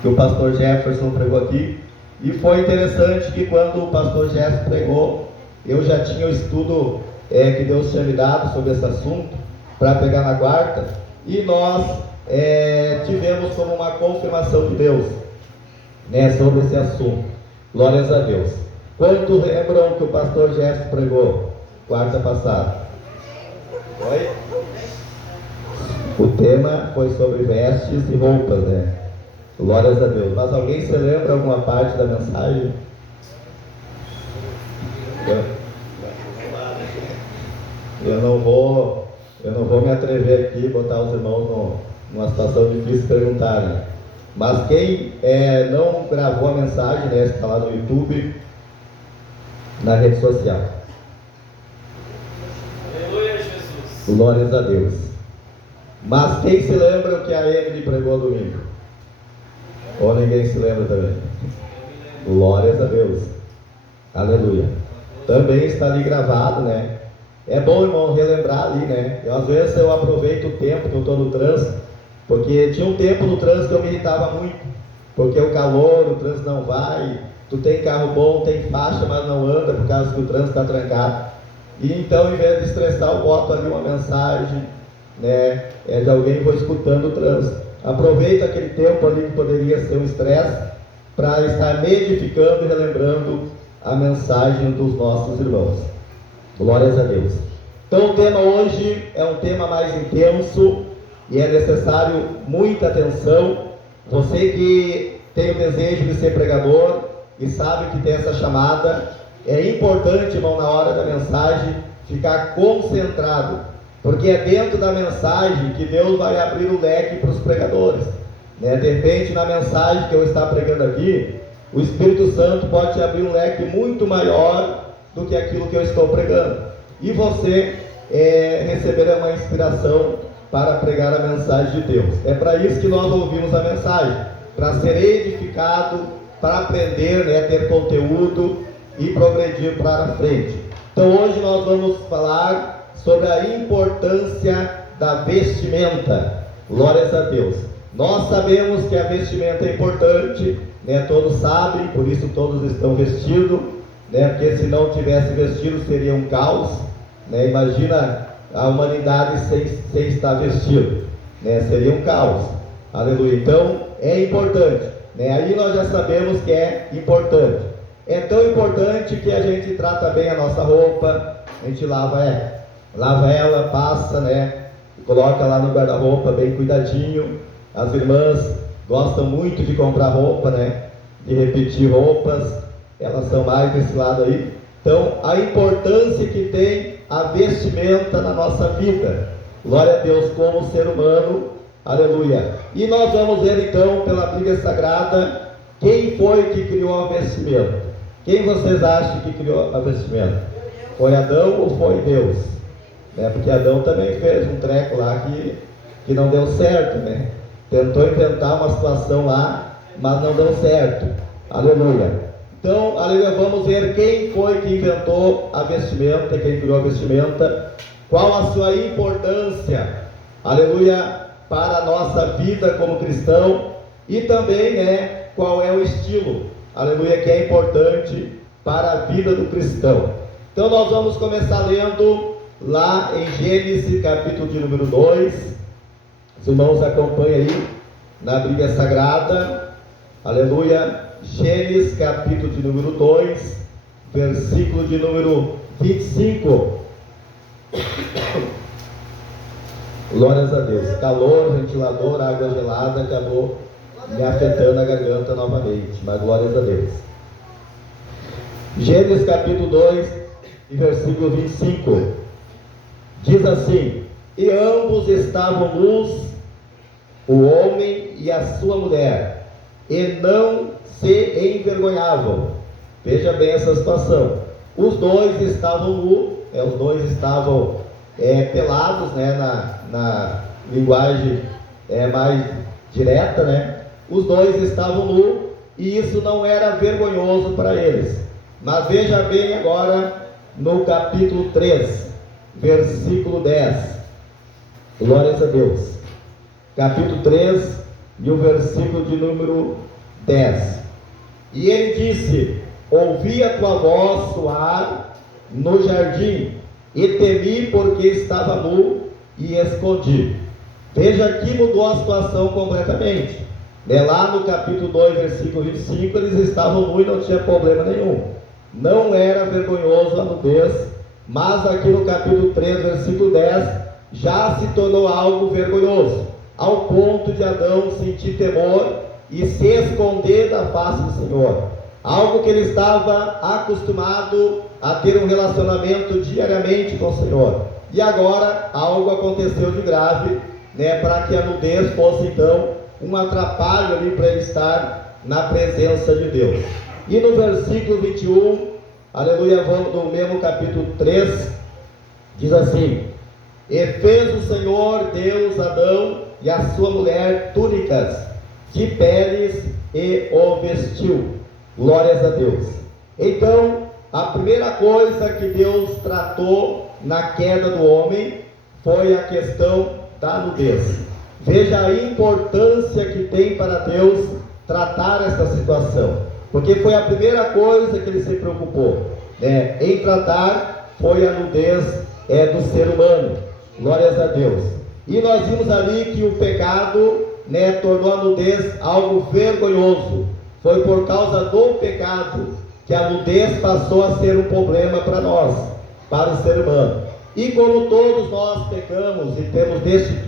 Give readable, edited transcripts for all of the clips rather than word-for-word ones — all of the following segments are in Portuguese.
que o pastor Jefferson pregou aqui. E foi interessante que quando o pastor Jefferson pregou, eu já tinha o estudo que Deus tinha me dado sobre esse assunto para pegar na quarta, e nós tivemos como uma confirmação de Deus, né, sobre esse assunto. Glórias a Deus. Quantos lembram que o pastor Jefferson pregou quarta passada? Foi? O tema foi sobre vestes e roupas, né? Glórias a Deus. Mas alguém se lembra alguma parte da mensagem? Eu não vou me atrever aqui a botar os irmãos numa situação difícil de perguntarem. Mas quem não gravou a mensagem, né, está lá no YouTube, na rede social. Aleluia, Jesus. Glórias a Deus. Mas quem se lembra o que a Emily pregou domingo? Ou ninguém se lembra também? Glórias a Deus. Aleluia. Também está ali gravado, né? É bom, irmão, relembrar ali, né? Às vezes eu aproveito o tempo que eu estou no trânsito, porque tinha um tempo no trânsito que eu me irritava muito, porque o calor, o trânsito não vai, tu tem carro bom, tem faixa, mas não anda por causa que o trânsito está trancado. E então, em vez de estressar, eu boto ali uma mensagem, né? De alguém que vou escutando o trânsito. Aproveita aquele tempo ali que poderia ser um estresse para estar me edificando e relembrando a mensagem dos nossos irmãos. Glórias a Deus. Então o tema hoje é um tema mais intenso e é necessário muita atenção. Você que tem o desejo de ser pregador e sabe que tem essa chamada, é importante, irmão, na hora da mensagem, ficar concentrado, porque é dentro da mensagem que Deus vai abrir o leque para os pregadores, né? De repente, na mensagem que eu estou pregando aqui, o Espírito Santo pode te abrir um leque muito maior do que aquilo que eu estou pregando, e você receberá uma inspiração para pregar a mensagem de Deus. É para isso que nós ouvimos a mensagem, para ser edificado, para aprender, né, ter conteúdo e progredir para frente. Então hoje nós vamos falar sobre a importância da vestimenta. Glórias a Deus. Nós sabemos que a vestimenta é importante, né? Todos sabem, por isso todos estão vestidos, né? Porque se não tivesse vestido seria um caos, né? Imagina a humanidade sem estar vestido, né? Seria um caos. Aleluia. Então é importante, né? Aí nós já sabemos que é importante. É tão importante que a gente trata bem a nossa roupa, a gente lava ela, passa, né? Coloca lá no guarda-roupa bem cuidadinho. As irmãs gostam muito de comprar roupa, né? De repetir roupas, elas são mais desse lado aí. Então, a importância que tem a vestimenta na nossa vida. Glória a Deus, como ser humano. Aleluia. E nós vamos ver então, pela Bíblia Sagrada, quem foi que criou a vestimenta. Quem vocês acham que criou a vestimenta? Foi Adão ou foi Deus? Porque Adão também fez um treco lá que não deu certo, né? Tentou inventar uma situação lá, mas não deu certo. Aleluia. Então, aleluia, vamos ver quem foi que inventou a vestimenta, quem criou a vestimenta, qual a sua importância, aleluia, para a nossa vida como cristão, e também, né, qual é o estilo, aleluia, que é importante para a vida do cristão. Então nós vamos começar lendo lá em Gênesis, capítulo de número 2. Os irmãos acompanham aí na Bíblia Sagrada. Aleluia. Gênesis, capítulo de número 2, versículo de número 25. Glórias a Deus. Calor, ventilador, água gelada, acabou me afetando a garganta novamente. Mas glórias a Deus. Gênesis, capítulo 2, versículo 25. Diz assim: e ambos estavam nus, o homem e a sua mulher, e não se envergonhavam. Veja bem essa situação. Os dois estavam nus, os dois estavam pelados, né, na linguagem mais direta, né? Os dois estavam nus, e isso não era vergonhoso para eles. Mas veja bem agora no capítulo 3, versículo 10. Glórias a Deus. Capítulo 3, e o versículo de número 10. E ele disse: ouvi a tua voz soar no jardim, e temi porque estava nu e escondi. Veja que mudou a situação completamente. Lá no capítulo 2, versículo 25, eles estavam nus e não tinha problema nenhum. Não era vergonhoso a nudez, mas aqui no capítulo 3, versículo 10, já se tornou algo vergonhoso, ao ponto de Adão sentir temor e se esconder da face do Senhor. Algo que ele estava acostumado a ter um relacionamento diariamente com o Senhor. E agora algo aconteceu de grave, para que a nudez fosse então um atrapalho ali para ele estar na presença de Deus. E no versículo 21, aleluia, vamos no mesmo capítulo 3, diz assim: e fez o Senhor Deus Adão e a sua mulher túnicas de peles e o vestiu. Glórias a Deus. Então, a primeira coisa que Deus tratou na queda do homem foi a questão da nudez. Veja a importância que tem para Deus tratar esta situação, porque foi a primeira coisa que ele se preocupou, em tratar, foi a nudez do ser humano. Glórias a Deus. E nós vimos ali que o pecado, tornou a nudez algo vergonhoso. Foi por causa do pecado que a nudez passou a ser um problema para nós, para o ser humano. E como todos nós pecamos e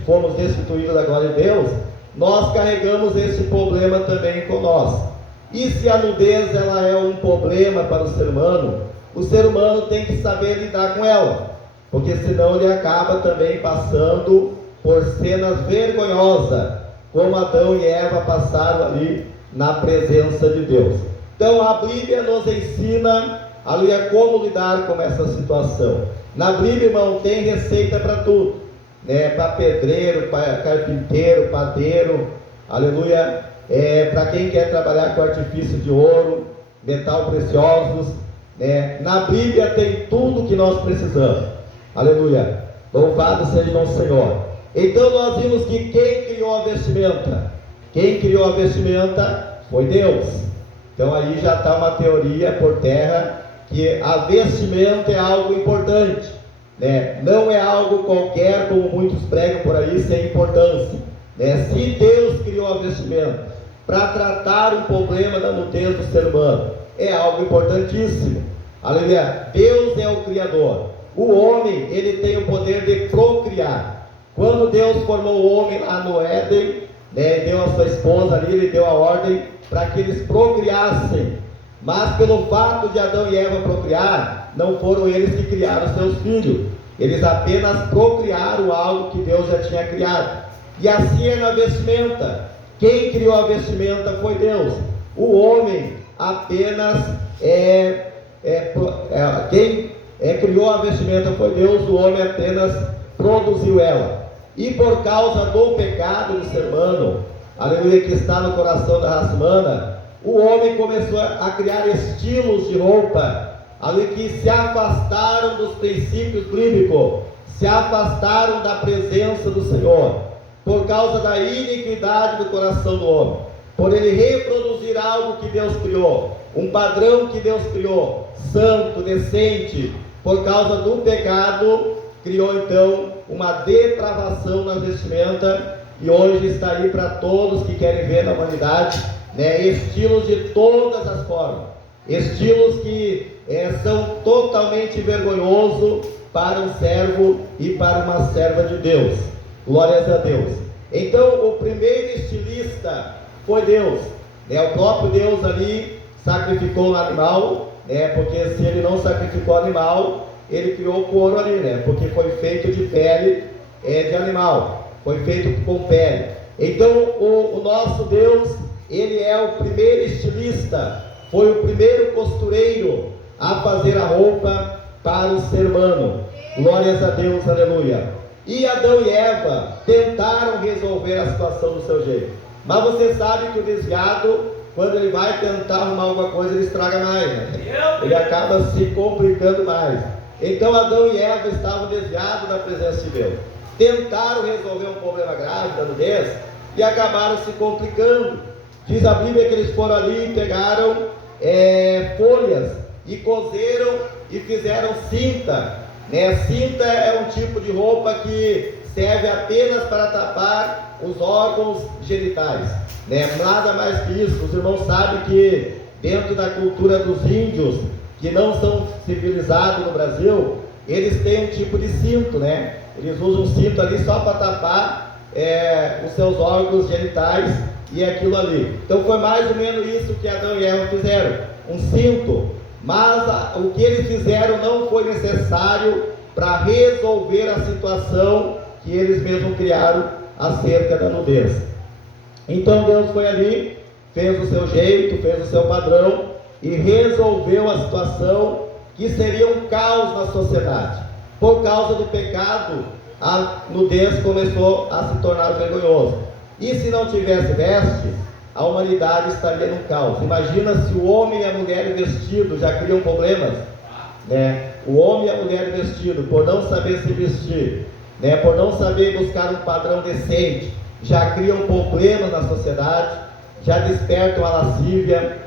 fomos destituídos da glória de Deus, nós carregamos esse problema também com nós. E se a nudez ela é um problema para o ser humano tem que saber lidar com ela, porque senão ele acaba também passando por cenas vergonhosas, como Adão e Eva passaram ali na presença de Deus. Então a Bíblia nos ensina, aleluia, como lidar com essa situação. Na Bíblia, irmão, tem receita para tudo, para pedreiro, para carpinteiro, padeiro, aleluia, para quem quer trabalhar com artifício de ouro, metal preciosos, na Bíblia tem tudo que nós precisamos, aleluia, louvado seja o Senhor. Então nós vimos que quem criou a vestimenta? Quem criou a vestimenta foi Deus. Então aí já está uma teoria por terra, que a vestimenta é algo importante, não é algo qualquer, como muitos pregam por aí, sem importância. Se Deus criou a vestimenta para tratar um problema da nudez do ser humano, é algo importantíssimo. Aleluia. Deus é o Criador. O homem, ele tem o poder de procriar. Quando Deus formou o homem lá no Éden, deu a sua esposa ali, ele deu a ordem para que eles procriassem. Mas pelo fato de Adão e Eva procriar, não foram eles que criaram seus filhos. Eles apenas procriaram algo que Deus já tinha criado. E assim é na vestimenta. Quem criou a vestimenta foi Deus. O homem apenas quem criou a vestimenta foi Deus. O homem apenas produziu ela. E por causa do pecado do ser humano, aleluia, que está no coração da raça humana, o homem começou a criar estilos de roupa, ali que se afastaram dos princípios bíblicos, se afastaram da presença do Senhor, por causa da iniquidade do coração do homem, por ele reproduzir algo que Deus criou, um padrão que Deus criou, santo, decente. Por causa do pecado, criou então uma depravação na vestimenta, e hoje está aí para todos que querem ver na humanidade, estilos de todas as formas, estilos que são totalmente vergonhosos para um servo e para uma serva de Deus. Glórias a Deus. Então o primeiro estilista foi Deus, o próprio Deus ali sacrificou um animal, porque se ele não sacrificou o animal, ele criou o couro ali, porque foi feito de pele de animal, foi feito com pele. Então o nosso Deus, ele é o primeiro estilista, foi o primeiro costureiro a fazer a roupa para o ser humano. Glórias a Deus, aleluia. E Adão e Eva tentaram resolver a situação do seu jeito, mas você sabe que o desviado, quando ele vai tentar arrumar alguma coisa, ele estraga mais, ele acaba se complicando mais. Então Adão e Eva estavam desviados da presença de Deus, tentaram resolver um problema grave da nudez, e acabaram se complicando. Diz a Bíblia que eles foram ali e pegaram folhas e cozeram e fizeram cinta, né? Cinta é um tipo de roupa que serve apenas para tapar os órgãos genitais, né? Nada mais que isso. Os irmãos sabem que dentro da cultura dos índios, que não são civilizados no Brasil, eles têm um tipo de cinto, né? Eles usam um cinto ali só para tapar os seus órgãos genitais e aquilo ali. Então foi mais ou menos isso que Adão e Eva fizeram, um cinto. Mas o que eles fizeram não foi necessário para resolver a situação que eles mesmos criaram acerca da nudez. Então Deus foi ali, fez o seu jeito, fez o seu padrão e resolveu a situação que seria um caos na sociedade. Por causa do pecado, a nudez começou a se tornar vergonhosa. E se não tivesse veste, a humanidade estaria num caos. Imagina se o homem e a mulher vestidos já criam problemas, né? O homem e a mulher vestidos, por não saber se vestir, né? Por não saber buscar um padrão decente, já criam problemas na sociedade, já despertam a lascívia.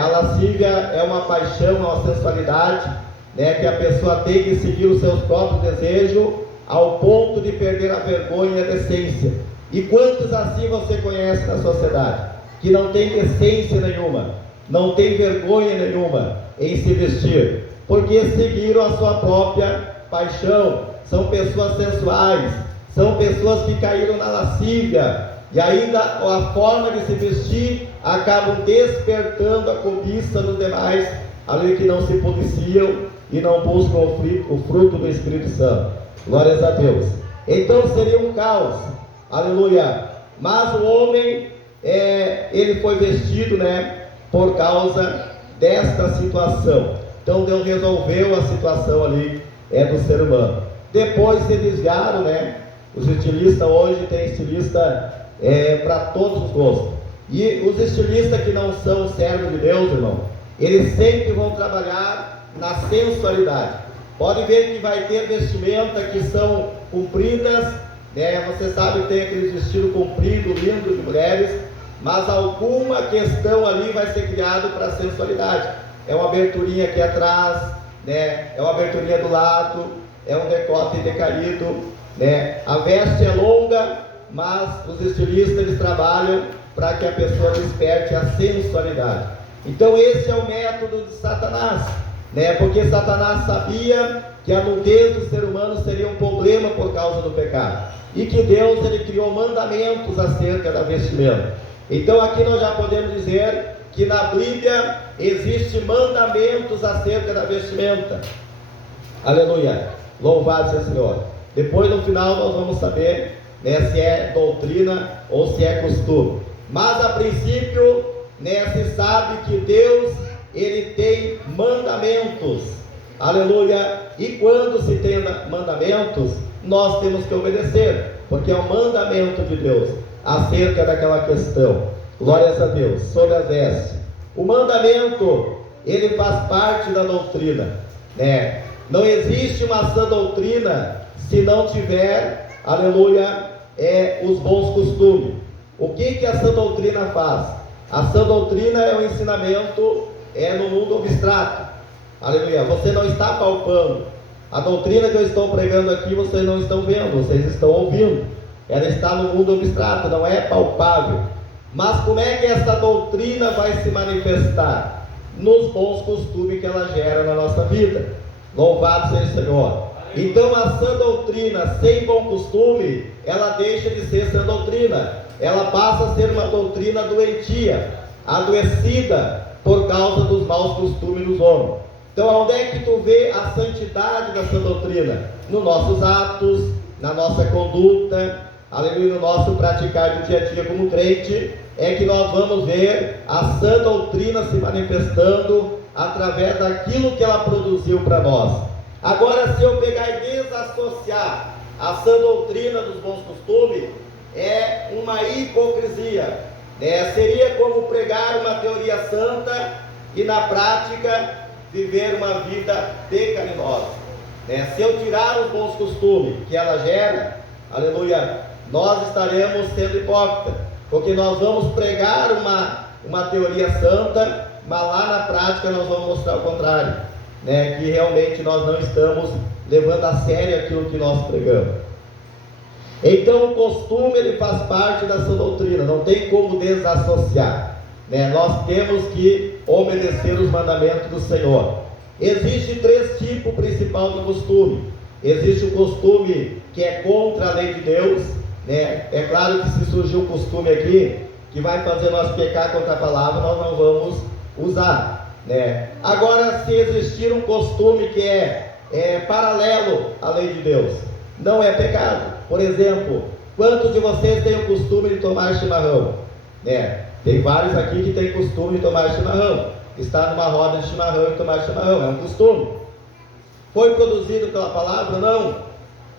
A lascívia é uma paixão, é uma sensualidade, né? Que a pessoa tem que seguir os seus próprios desejos ao ponto de perder a vergonha e a decência. E quantos assim você conhece na sociedade? Que não tem decência nenhuma, não tem vergonha nenhuma em se vestir, porque seguiram a sua própria paixão. São pessoas sensuais, são pessoas que caíram na lascívia, e ainda a forma de se vestir acabam despertando a cobiça nos demais, ali que não se policiam e não buscam o fruto do Espírito Santo. Glórias a Deus. Então seria um caos, aleluia. Mas o homem, ele foi vestido, né, por causa desta situação. Então Deus resolveu a situação ali do ser humano. Depois se desviaram, né? Os estilistas hoje têm estilista para todos os gostos. E os estilistas que não são servos de Deus, irmão, eles sempre vão trabalhar na sensualidade. Pode ver que vai ter vestimenta que são compridas, né? Você sabe que tem aqueles vestidos compridos, lindos de mulheres, mas alguma questão ali vai ser criado para a sensualidade. É uma aberturinha aqui atrás, né? É uma aberturinha do lado, é um decote decaído, né? A veste é longa, mas os estilistas eles trabalham para que a pessoa desperte a sensualidade. Então esse é o método de Satanás, né? Porque Satanás sabia que a nudez do ser humano seria um problema por causa do pecado, e que Deus ele criou mandamentos acerca da vestimenta. Então aqui nós já podemos dizer que na Bíblia existem mandamentos acerca da vestimenta. Aleluia, louvado seja o Senhor. Depois no final nós vamos saber, né, se é doutrina ou se é costume. Mas a princípio, né, se sabe que Deus ele tem mandamentos. Aleluia. E quando se tem mandamentos, nós temos que obedecer, porque é um mandamento de Deus acerca daquela questão. Glórias a Deus. Sobre as vestes, o mandamento ele faz parte da doutrina, né? Não existe uma sã doutrina se não tiver, aleluia, os bons costumes. O que a sã doutrina faz? A sã doutrina é um ensinamento no mundo abstrato. Aleluia. Você não está palpando. A doutrina que eu estou pregando aqui, vocês não estão vendo, vocês estão ouvindo. Ela está no mundo abstrato, não é palpável. Mas como é que essa doutrina vai se manifestar? Nos bons costumes que ela gera na nossa vida. Louvado seja o Senhor. Então a sã doutrina sem bom costume, ela deixa de ser sã doutrina. Ela passa a ser uma doutrina doentia, adoecida por causa dos maus costumes dos homens. Então onde é que tu vê a santidade da sã doutrina? Nos nossos atos, na nossa conduta, aleluia, no nosso praticar do dia a dia como crente, é que nós vamos ver a sã doutrina se manifestando através daquilo que ela produziu para nós. Agora, se eu pegar e desassociar a sã doutrina dos bons costumes, é uma hipocrisia, né? Seria como pregar uma teoria santa e na prática viver uma vida pecaminosa, né? Se eu tirar os bons costumes que ela gera, aleluia, nós estaremos sendo hipócritas. Porque nós vamos pregar uma teoria santa, mas lá na prática nós vamos mostrar o contrário, né? Que realmente nós não estamos levando a sério aquilo que nós pregamos. Então o costume ele faz parte da sua doutrina, não tem como desassociar, né? Nós temos que obedecer os mandamentos do Senhor. Existem 3 tipos principais de costume. Existe o costume que é contra a lei de Deus, né? É claro que se surgir um costume aqui que vai fazer nós pecar contra a palavra, nós não vamos usar, né? Agora, se existir um costume que é paralelo à lei de Deus, não é pecado. Por exemplo, quantos de vocês têm o costume de tomar chimarrão, né? Tem vários aqui que têm costume de tomar chimarrão. Estar numa roda de chimarrão e tomar chimarrão é um costume. Foi produzido pela palavra? Não.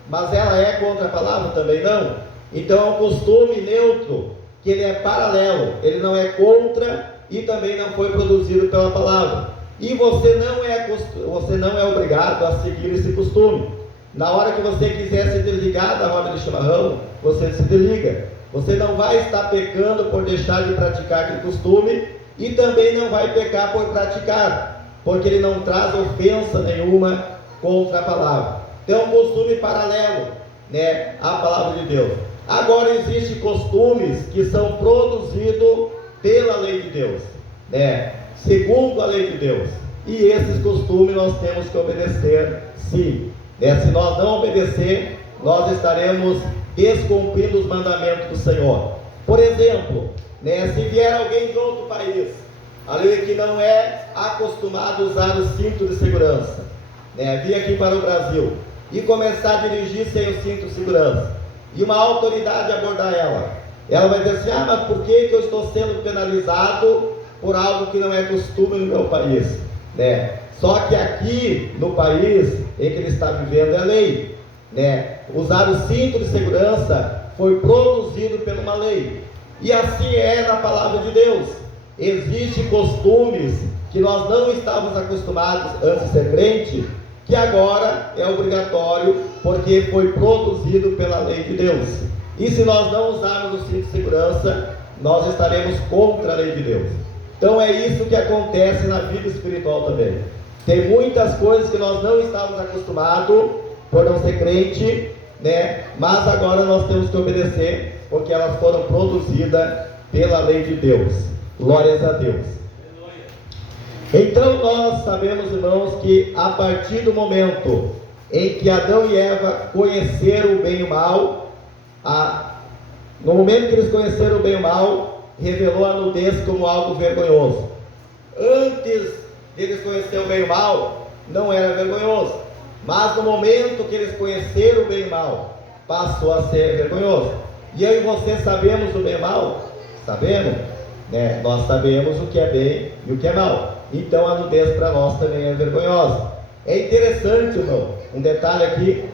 Mas ela é contra a palavra? Também não. Então é um costume neutro, que ele é paralelo, ele não é contra e também não foi produzido pela palavra. E você não é obrigado a seguir esse costume. Na hora que você quiser se desligar da roda de chimarrão, você se desliga. Você não vai estar pecando por deixar de praticar aquele costume e também não vai pecar por praticar, porque ele não traz ofensa nenhuma contra a palavra. Então é um costume paralelo, né, à palavra de Deus. Agora existem costumes que são produzidos pela lei de Deus, né, segundo a lei de Deus. E esses costumes nós temos que obedecer, sim. Se nós não obedecer, nós estaremos descumprindo os mandamentos do Senhor. Por exemplo, né, se vier alguém de outro país, ali que não é acostumado a usar o cinto de segurança, né, vir aqui para o Brasil e começar a dirigir sem o cinto de segurança, e uma autoridade abordar ela vai dizer assim: mas por que eu estou sendo penalizado por algo que não é costume no meu país, né? Só que aqui no país em que ele está vivendo é lei, né? Usar o cinto de segurança foi produzido por uma lei, e assim é na palavra de Deus. Existem costumes que nós não estávamos acostumados antes de ser crente, que agora é obrigatório, porque foi produzido pela lei de Deus. E se nós não usarmos o cinto de segurança, nós estaremos contra a lei de Deus. Então é isso que acontece na vida espiritual também. Tem muitas coisas que nós não estávamos acostumados por não ser crente, né? Mas agora nós temos que obedecer, porque elas foram produzidas pela lei de Deus. Glórias a Deus. Então nós sabemos, irmãos, que a partir do momento em que Adão e Eva conheceram o bem e o mal, no momento que eles conheceram o bem e o mal, revelou a nudez como algo vergonhoso. Antes deles conhecerem o bem e o mal, não era vergonhoso, mas no momento que eles conheceram o bem e o mal, passou a ser vergonhoso. E eu e você sabemos o bem e o mal? Sabemos, né? Nós sabemos o que é bem e o que é mal. Então a nudez para nós também é vergonhosa. É interessante, irmão, um detalhe aqui,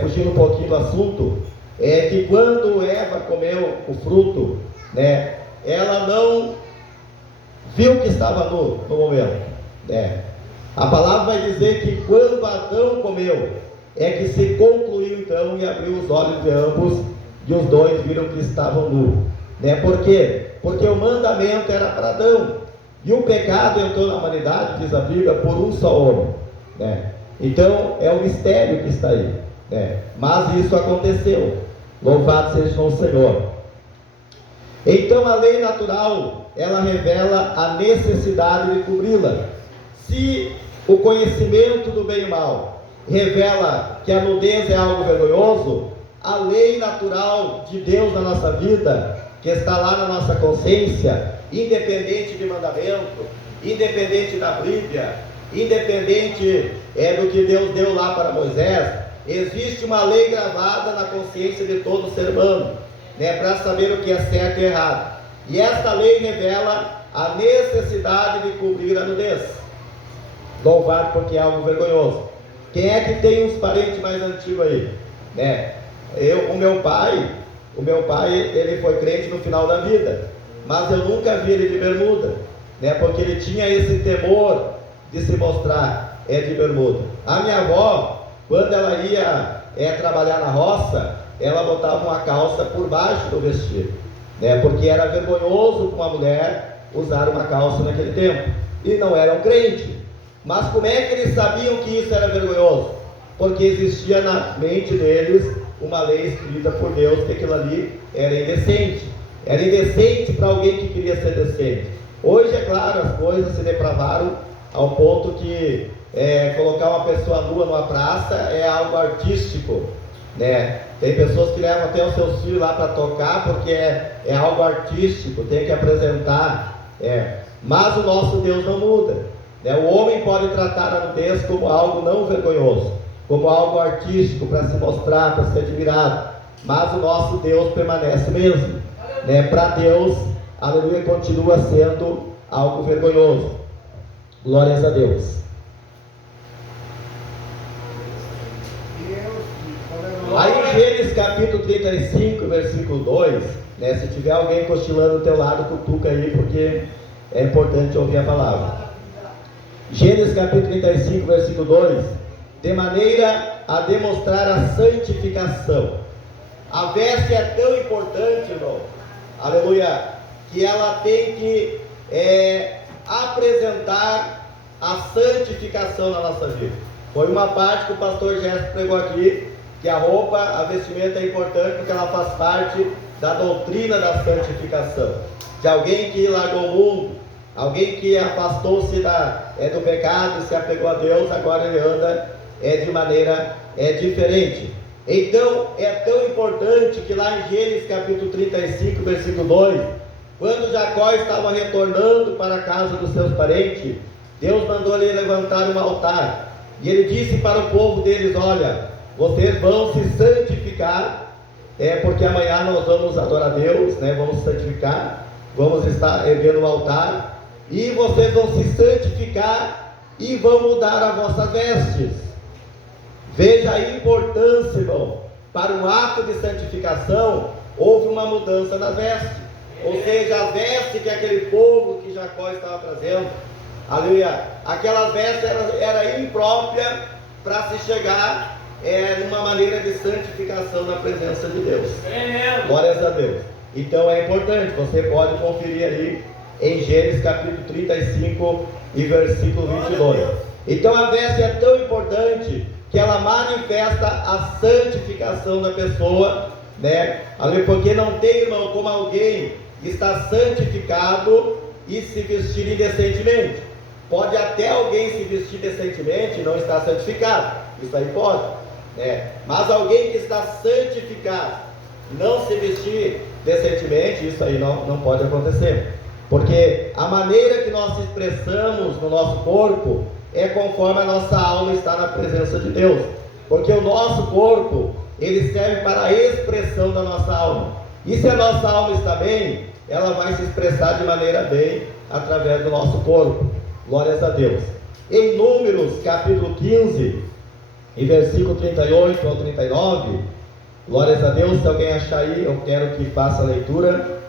fugindo um pouquinho do assunto, é que quando Eva comeu o fruto, né, ela não viu que estava nu no momento, né? A palavra vai dizer que quando Adão comeu, é que se concluiu então e abriu os olhos de ambos, e os dois viram que estavam nus, né? Por quê? Porque o mandamento era para Adão, e o pecado entrou na humanidade, diz a Bíblia, por um só homem, né? Então é o mistério que está aí, né? Mas isso aconteceu. Louvado seja o Senhor. Então a lei natural, ela revela a necessidade de cobri-la. Se o conhecimento do bem e mal revela que a nudez é algo vergonhoso, a lei natural de Deus na nossa vida, que está lá na nossa consciência, independente de mandamento, independente da Bíblia, independente do que Deus deu lá para Moisés, existe uma lei gravada na consciência de todo ser humano, né, para saber o que é certo e errado. E esta lei revela a necessidade de cobrir a nudez. Louvado, porque é algo vergonhoso. Quem é que tem uns parentes mais antigos aí, né? O meu pai, ele foi crente no final da vida, mas eu nunca vi ele de bermuda, né? Porque ele tinha esse temor de se mostrar de bermuda. A minha avó, quando ela ia trabalhar na roça, ela botava uma calça por baixo do vestido, né? Porque era vergonhoso para uma mulher usar uma calça naquele tempo, e não eram crentes. Mas como é que eles sabiam que isso era vergonhoso? Porque existia na mente deles uma lei escrita por Deus que aquilo ali era indecente. Era indecente para alguém que queria ser decente. Hoje, é claro, as coisas se depravaram ao ponto que colocar uma pessoa nua numa praça é algo artístico, né? Tem pessoas que levam até os seus filhos lá para tocar porque é algo artístico, tem que apresentar. Mas o nosso Deus não muda, né? O homem pode tratar a nudez como algo não vergonhoso, como algo artístico para se mostrar, para ser admirado, mas o nosso Deus permanece mesmo, né? Para Deus, aleluia, continua sendo algo vergonhoso. Glórias a Deus. Aí em Gênesis capítulo 35, versículo 2, né? Se tiver alguém cochilando do teu lado, cutuca aí, porque é importante ouvir a palavra. Gênesis capítulo 35, versículo 2: de maneira a demonstrar a santificação. A veste é tão importante, irmão, aleluia, que ela tem que apresentar a santificação na nossa vida. Foi uma parte que o pastor Gerson pregou aqui, que a roupa, a vestimenta é importante porque ela faz parte da doutrina da santificação, de alguém que largou o mundo, alguém que afastou-se do pecado e se apegou a Deus, agora ele anda de maneira diferente. Então é tão importante que lá em Gênesis capítulo 35, versículo 2, quando Jacó estava retornando para a casa dos seus parentes, Deus mandou ele levantar um altar, e ele disse para o povo deles: olha, vocês vão se santificar, porque amanhã nós vamos adorar a Deus, né? Vamos santificar, vamos estar erguendo o altar, e vocês vão se santificar e vão mudar as vossas vestes. Veja a importância, irmão, para o ato de santificação, houve uma mudança na veste, ou seja, a veste que aquele povo que Jacó estava trazendo, aleluia, aquela veste era imprópria para se chegar numa maneira de santificação na presença de Deus. Glórias a Deus. Então é importante, você pode conferir aí em Gênesis capítulo 35 e versículo 22. Então a veste é tão importante que ela manifesta a santificação da pessoa, né? Porque não tem, irmão, como alguém estar santificado e se vestir indecentemente. Pode até alguém se vestir decentemente e não estar santificado, isso aí pode, né? Mas alguém que está santificado, não se vestir decentemente, isso aí não pode acontecer, porque a maneira que nós expressamos no nosso corpo é conforme a nossa alma está na presença de Deus, porque o nosso corpo, ele serve para a expressão da nossa alma, e se a nossa alma está bem, ela vai se expressar de maneira bem através do nosso corpo. Glórias a Deus. Em Números capítulo 15 e versículo 38 ao 39, glórias a Deus. Se alguém achar aí, eu quero que faça a leitura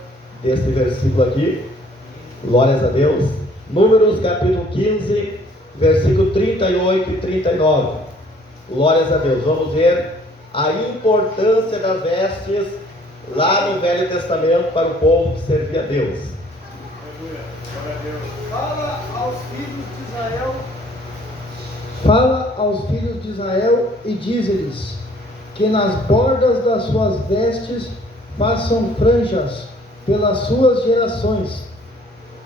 desse versículo aqui. Glórias a Deus. Números capítulo 15, versículo 38 e 39. Glórias a Deus. Vamos ver a importância das vestes lá no Velho Testamento para o povo que servia a Deus. Fala aos filhos de Israel e dize-lhes que nas bordas das suas vestes façam franjas pelas suas gerações,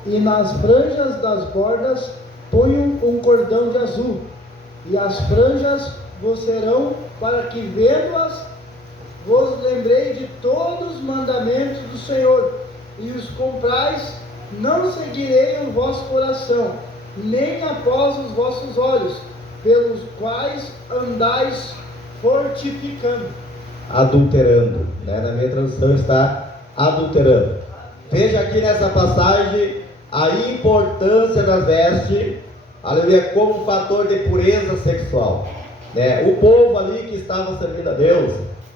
e nas franjas das bordas ponham um cordão de azul, e as franjas vos serão para que, vendo-as, vos lembrei de todos os mandamentos do Senhor, e os comprais. Não seguirei o vosso coração, nem após os vossos olhos, pelos quais andais fortificando. Adulterando, né? Na minha tradução está adulterando. Veja aqui nessa passagem a importância da veste, aleluia, como um fator de pureza sexual, né? O povo ali que estava servindo a Deus,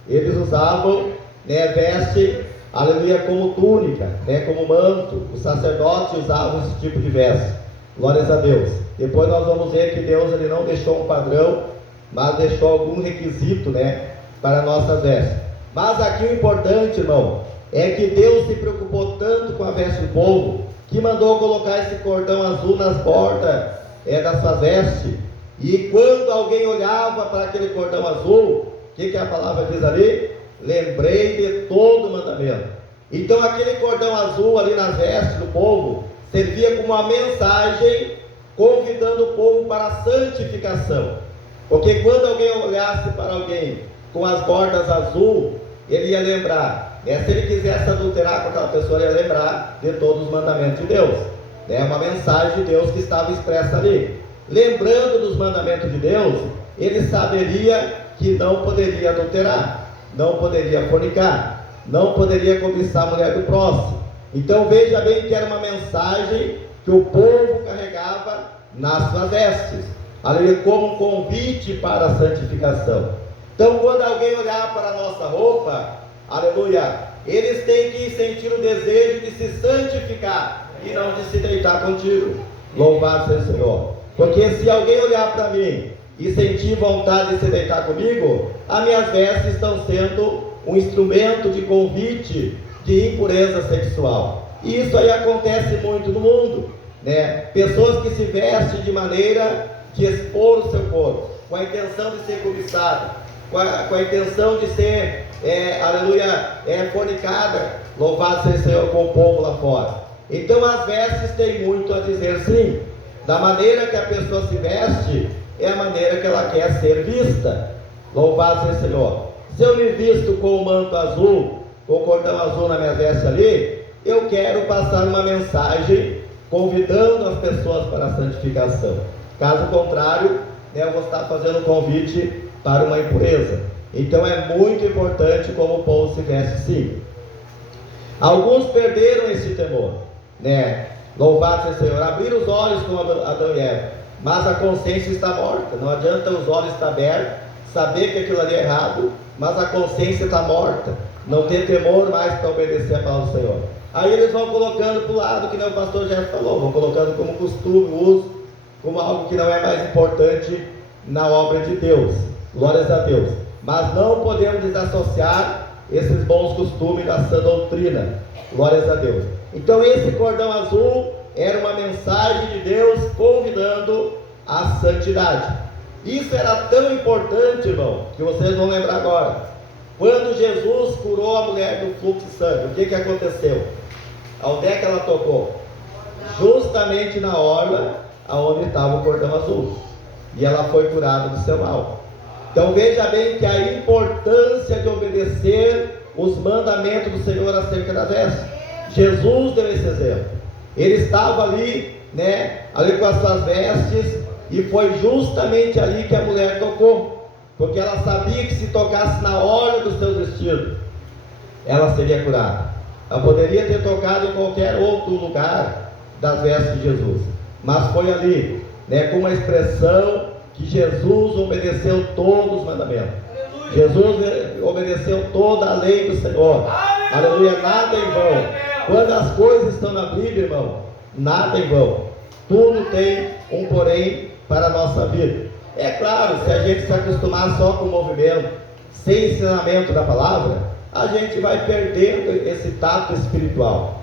eles usavam, né, veste, aleluia, como túnica, né, como manto. Os sacerdotes usavam esse tipo de veste. Glórias a Deus. Depois nós vamos ver que Deus, ele não deixou um padrão, mas deixou algum requisito, né, para a nossa veste. Mas aqui o importante, irmão, é que Deus se preocupou tanto com a veste do povo, que mandou colocar esse cordão azul nas bordas das suas vestes. E quando alguém olhava para aquele cordão azul, o que a palavra diz ali? Lembrei de todo o mandamento. Então aquele cordão azul ali nas vestes do povo servia como uma mensagem convidando o povo para a santificação. Porque quando alguém olhasse para alguém com as bordas azul, ele ia lembrar, se ele quisesse adulterar com aquela pessoa, ele ia lembrar de todos os mandamentos de Deus. É uma mensagem de Deus que estava expressa ali. Lembrando dos mandamentos de Deus, ele saberia que não poderia adulterar, não poderia fornicar, não poderia cobiçar a mulher do próximo. Então veja bem que era uma mensagem que o povo carregava nas suas vestes, ali como um convite para a santificação. Então quando alguém olhar para a nossa roupa, aleluia, eles têm que sentir o desejo de se santificar e não de se deitar contigo. Louvado seja o Senhor. Porque se alguém olhar para mim e sentir vontade de se deitar comigo, as minhas vestes estão sendo um instrumento de convite de impureza sexual. E isso aí acontece muito no mundo, né? Pessoas que se vestem de maneira de expor o seu corpo, com a intenção de ser cobiçada, com a intenção de ser, fornicada, louvado seja o Senhor, com o povo lá fora. Então as vestes têm muito a dizer sim. Da maneira que a pessoa se veste, é a maneira que ela quer ser vista. Louvado seja o Senhor. Se eu me visto com o manto azul, com o cordão azul na minha veste ali, eu quero passar uma mensagem convidando as pessoas para a santificação. Caso contrário, eu vou estar fazendo um convite para uma impureza. Então é muito importante como o povo se veste sim. Alguns perderam esse temor, né? Louvado seja o Senhor. Abriram os olhos como Adão e Eva, mas a consciência está morta. Não adianta os olhos estar abertos, saber que aquilo ali é errado, mas a consciência está morta. Não tem temor mais para obedecer a palavra do Senhor. Aí eles vão colocando para o lado, que nem o pastor já falou, vão colocando como costume, uso, como algo que não é mais importante na obra de Deus. Glórias a Deus. Mas não podemos desassociar esses bons costumes da sã doutrina. Glórias a Deus. Então esse cordão azul era uma mensagem de Deus convidando à santidade. Isso era tão importante, irmão, que vocês vão lembrar agora. Quando Jesus curou a mulher do fluxo de sangue, o que aconteceu? Aonde é que ela tocou? Justamente na orla aonde estava o cordão azul. E ela foi curada do seu mal. Então veja bem que a importância de obedecer os mandamentos do Senhor acerca da veste. Jesus deu esse exemplo. Ele estava ali, ali com as suas vestes, e foi justamente ali que a mulher tocou, porque ela sabia que se tocasse na orla dos seus vestidos, ela seria curada. Ela poderia ter tocado em qualquer outro lugar das vestes de Jesus, mas foi ali, com uma expressão que Jesus obedeceu todos os mandamentos. Jesus obedeceu toda a lei do Senhor. Aleluia, nada em vão. Quando as coisas estão na Bíblia, irmão, nada em vão. Tudo tem um porém para a nossa vida. É claro, se a gente se acostumar só com o movimento, sem ensinamento da palavra, a gente vai perdendo esse tato espiritual,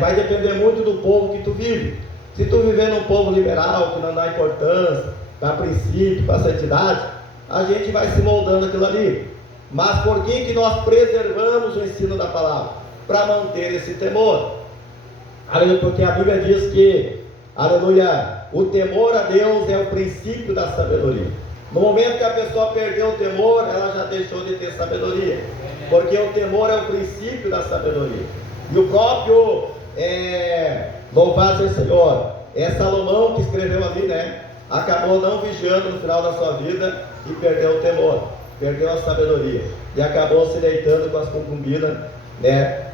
Vai depender muito do povo que tu vive. Se tu viver num povo liberal, que não dá importância para princípio, para santidade, a gente vai se moldando aquilo ali. Mas por que nós preservamos o ensino da palavra? Para manter esse temor. Aleluia, porque a Bíblia diz que, aleluia, o temor a Deus é o princípio da sabedoria. No momento que a pessoa perdeu o temor, ela já deixou de ter sabedoria. Porque o temor é o princípio da sabedoria. E o próprio, louvado seja o Senhor, Salomão que escreveu ali, acabou não vigiando no final da sua vida e perdeu o temor, perdeu a sabedoria e acabou se deitando com as concubinas,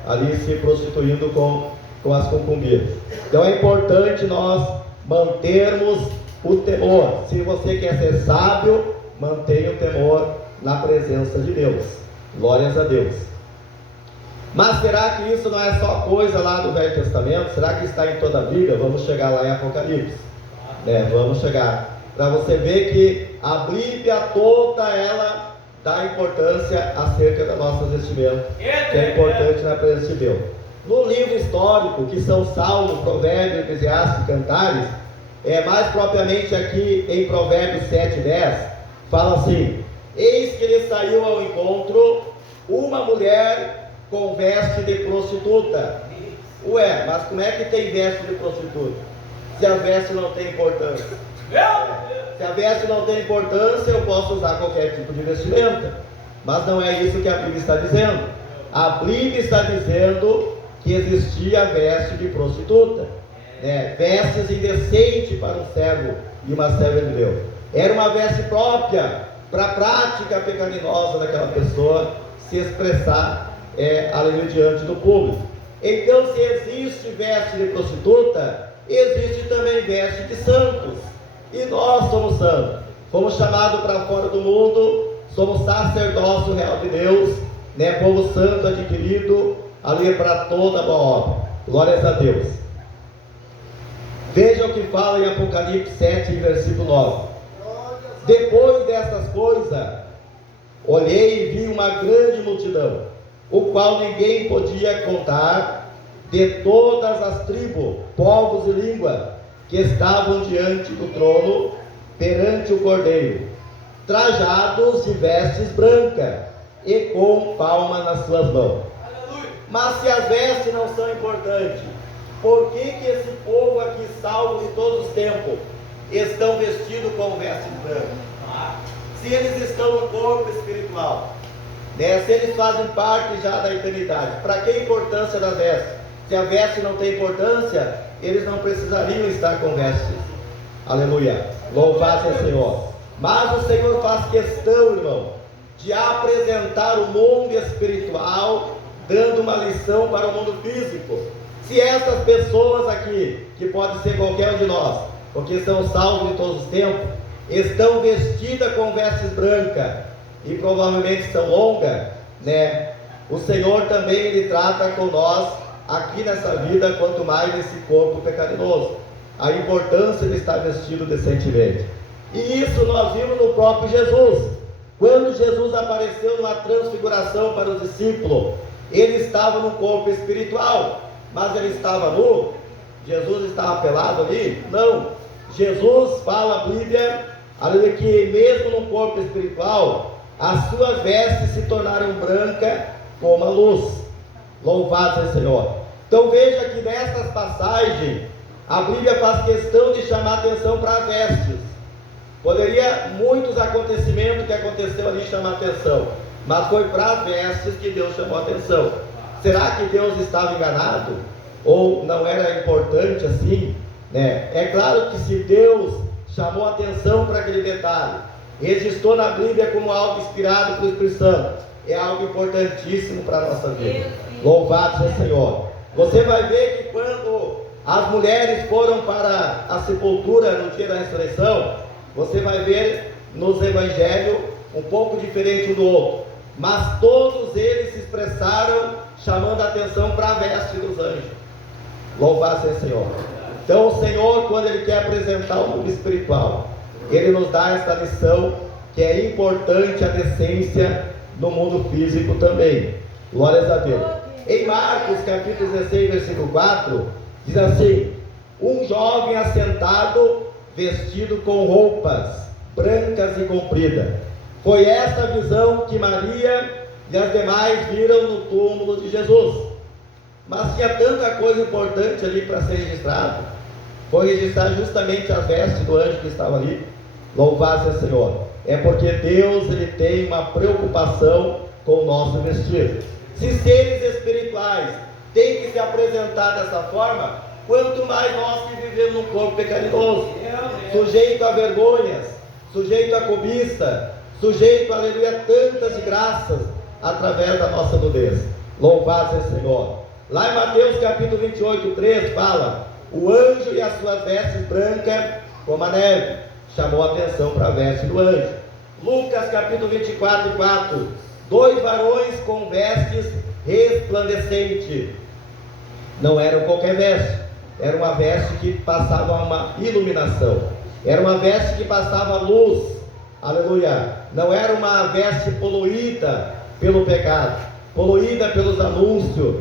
ali se prostituindo com as concubinas. Então é importante nós mantermos o temor. Se você quer ser sábio, mantenha o temor na presença de Deus. Glórias a Deus. Mas será que isso não é só coisa lá do Velho Testamento? Será que está em toda a Bíblia? Vamos chegar lá em Apocalipse. Vamos chegar. Para você ver que a Bíblia toda ela dá importância acerca da nossa vestimenta, que é importante na presença de Deus. No livro histórico, que são Salmos, Provérbios, Eclesiastes e Cantares, mais propriamente aqui em Provérbios 7:10, fala assim: eis que lhe saiu ao encontro uma mulher com veste de prostituta. Ué, mas como é que tem veste de prostituta? Se a veste não tem importância. Se a veste não tem importância, eu posso usar qualquer tipo de vestimenta. Mas não é isso que a Bíblia está dizendo. A Bíblia está dizendo que existia veste de prostituta, vestes indecentes para um servo e uma serva de Deus. Era uma veste própria para a prática pecaminosa daquela pessoa se expressar ali diante do público. Então, se existe veste de prostituta, existe também veste de santos. E nós somos santos, fomos chamados para fora do mundo, somos sacerdócio real de Deus, povo santo adquirido ali para toda boa obra. Glórias a Deus. Veja o que fala em Apocalipse 7, versículo 9. Depois destas coisas, olhei e vi uma grande multidão, o qual ninguém podia contar, de todas as tribos, povos e línguas, que estavam diante do trono, perante o Cordeiro, trajados de vestes brancas, e com palma nas suas mãos. Mas se as vestes não são importantes, por que esse povo aqui, salvo de todos os tempos, estão vestidos com vestes brancas? Se eles estão no corpo espiritual, se eles fazem parte já da eternidade, para que a importância das vestes? Se a veste não tem importância, eles não precisariam estar com vestes. Aleluia, louvado seja o Senhor. Mas o Senhor faz questão, irmão, de apresentar o mundo espiritual, dando uma lição para o mundo físico. Se essas pessoas aqui, que pode ser qualquer um de nós, porque são salvos em todos os tempos, estão vestidas com vestes brancas, e provavelmente são longas, o Senhor também Ele trata com nós, aqui nessa vida, quanto mais nesse corpo pecaminoso, a importância de estar vestido decentemente. E isso nós vimos no próprio Jesus. Quando Jesus apareceu numa transfiguração para os discípulos, ele estava no corpo espiritual, mas ele estava nu? Jesus estava pelado ali? Não. Jesus fala a Bíblia, aleluia, que mesmo no corpo espiritual, as suas vestes se tornaram brancas como a luz. Louvado seja o Senhor. Então veja que nestas passagens, a Bíblia faz questão de chamar atenção para as vestes. Poderia muitos acontecimentos que aconteceu ali chamar atenção, mas foi para as vestes que Deus chamou a atenção. Será que Deus estava enganado? Ou não era importante assim? É claro que se Deus chamou atenção para aquele detalhe, registrou na Bíblia como algo inspirado pelo Espírito Santo, é algo importantíssimo para a nossa vida. Louvado seja o Senhor. Você vai ver que quando as mulheres foram para a sepultura no dia da ressurreição, você vai ver nos evangelhos um pouco diferente um do outro, mas todos eles se expressaram chamando a atenção para a veste dos anjos. Louvado seja o Senhor. Então o Senhor, quando Ele quer apresentar o mundo espiritual, Ele nos dá esta lição, que é importante a decência no mundo físico também. Glórias a Deus. Em Marcos capítulo 16, versículo 4, diz assim: um jovem assentado, vestido com roupas brancas e compridas. Foi esta a visão que Maria e as demais viram no túmulo de Jesus. Mas tinha tanta coisa importante ali para ser registrado. Foi registrar justamente as vestes do anjo que estava ali. Louvado seja o Senhor. É porque Deus Ele tem uma preocupação com o nosso vestir. Se seres espirituais têm que se apresentar dessa forma, quanto mais nós que vivemos num corpo pecaminoso, sujeito a vergonhas, sujeito a cobiça, sujeito, aleluia, a tantas graças através da nossa nudez. Louvado seja o Senhor. Lá em Mateus capítulo 28, 3 fala: o anjo e as suas vestes brancas como a neve. Chamou a atenção para a veste do anjo. Lucas capítulo 24, 4: dois varões com vestes resplandecentes. Não eram qualquer veste, era uma veste que passava uma iluminação, era uma veste que passava luz aleluia, não era uma veste poluída pelo pecado, poluída pelos anúncios,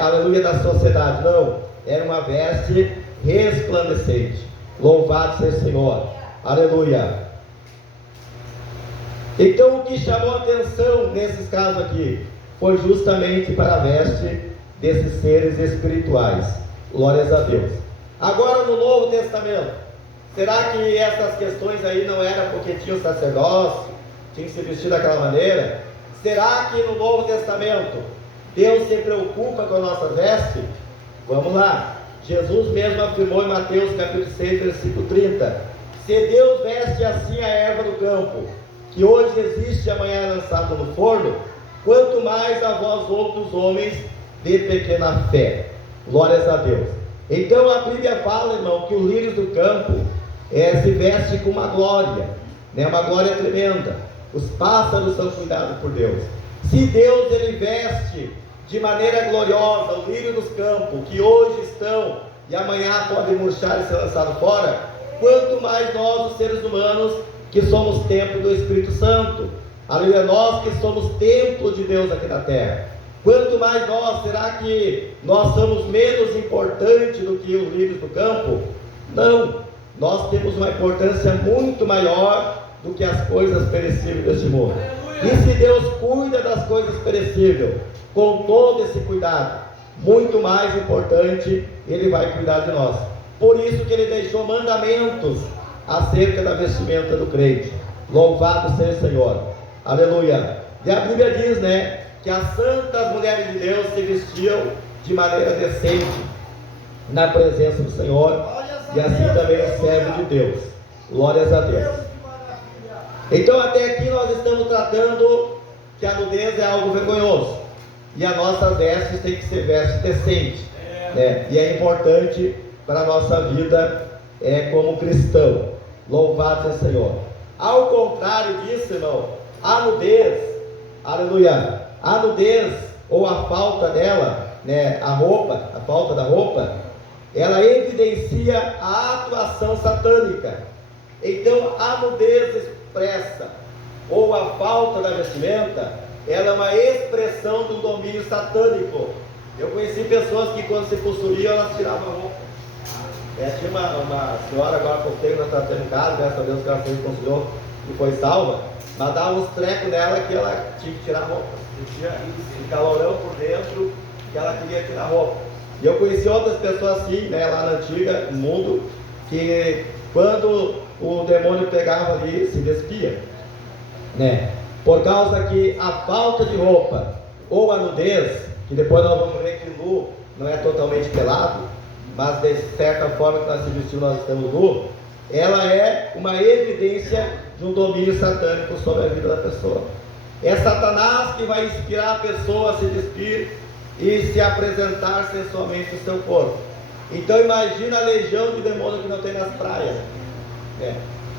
aleluia, da sociedade. Não, era uma veste resplandecente. Louvado seja o Senhor, aleluia. Então o que chamou a atenção nesses casos aqui foi justamente para a veste desses seres espirituais. Glórias a Deus. Agora no Novo Testamento, será que essas questões aí não eram porque tinha o sacerdócio, tinha que se vestir daquela maneira? Será que no Novo Testamento Deus se preocupa com a nossa veste? Vamos lá, Jesus mesmo afirmou em Mateus capítulo 6, versículo 30: se Deus veste assim a erva do campo, que hoje existe e amanhã é lançado no forno, quanto mais a vós outros homens de pequena fé. Glórias a Deus. Então a Bíblia fala, irmão, que os lírios do campo se vestem com uma glória, né? Uma glória tremenda. Os pássaros são cuidados por Deus. Se Deus ele veste de maneira gloriosa o lírio dos campos, que hoje estão e amanhã podem murchar e ser lançados fora, quanto mais nós, os seres humanos, que somos templo do Espírito Santo, aleluia, nós que somos templo de Deus aqui na terra, quanto mais nós, será que nós somos menos importantes do que os lírios do campo? Não, nós temos uma importância muito maior do que as coisas perecíveis deste mundo. E se Deus cuida das coisas perecíveis, com todo esse cuidado, muito mais importante, Ele vai cuidar de nós. Por isso que Ele deixou mandamentos acerca da vestimenta do crente. Louvado seja o Senhor, aleluia. E a Bíblia diz, né, que as santas mulheres de Deus se vestiam de maneira decente na presença do Senhor, e assim também o servo de Deus. Glórias a Deus. Então até aqui nós estamos tratando que a nudez é algo vergonhoso, e a nossa veste tem que ser veste decente, né? E é importante para a nossa vida como cristão. Louvado seja o Senhor. Ao contrário disso, irmão, a nudez, aleluia, a nudez ou a falta dela, né, a falta da roupa, ela evidencia a atuação satânica. Então a nudez expressa ou a falta da vestimenta, ela é uma expressão do domínio satânico. Eu conheci pessoas que quando se possuíam, elas tiravam a roupa. Tinha uma senhora, agora por tempo, nós estamos tendo casa, graças a Deus que ela se reconciliou e foi salva, mas dava uns trecos nela que ela tinha que tirar a roupa, sentia um calorão por dentro, que ela queria tirar a roupa. E eu conheci outras pessoas assim, né, lá na antiga, no mundo, que quando o demônio pegava ali, se despia, né, por causa que a falta de roupa, ou a nudez, que depois nós vamos ver que nu não é totalmente pelado, mas de certa forma que nós se vestimos, nós estamos nu, ela é uma evidência de um domínio satânico sobre a vida da pessoa. É Satanás que vai inspirar a pessoa a se despir e se apresentar sensualmente o seu corpo. Então imagina a legião de demônios que não tem nas praias,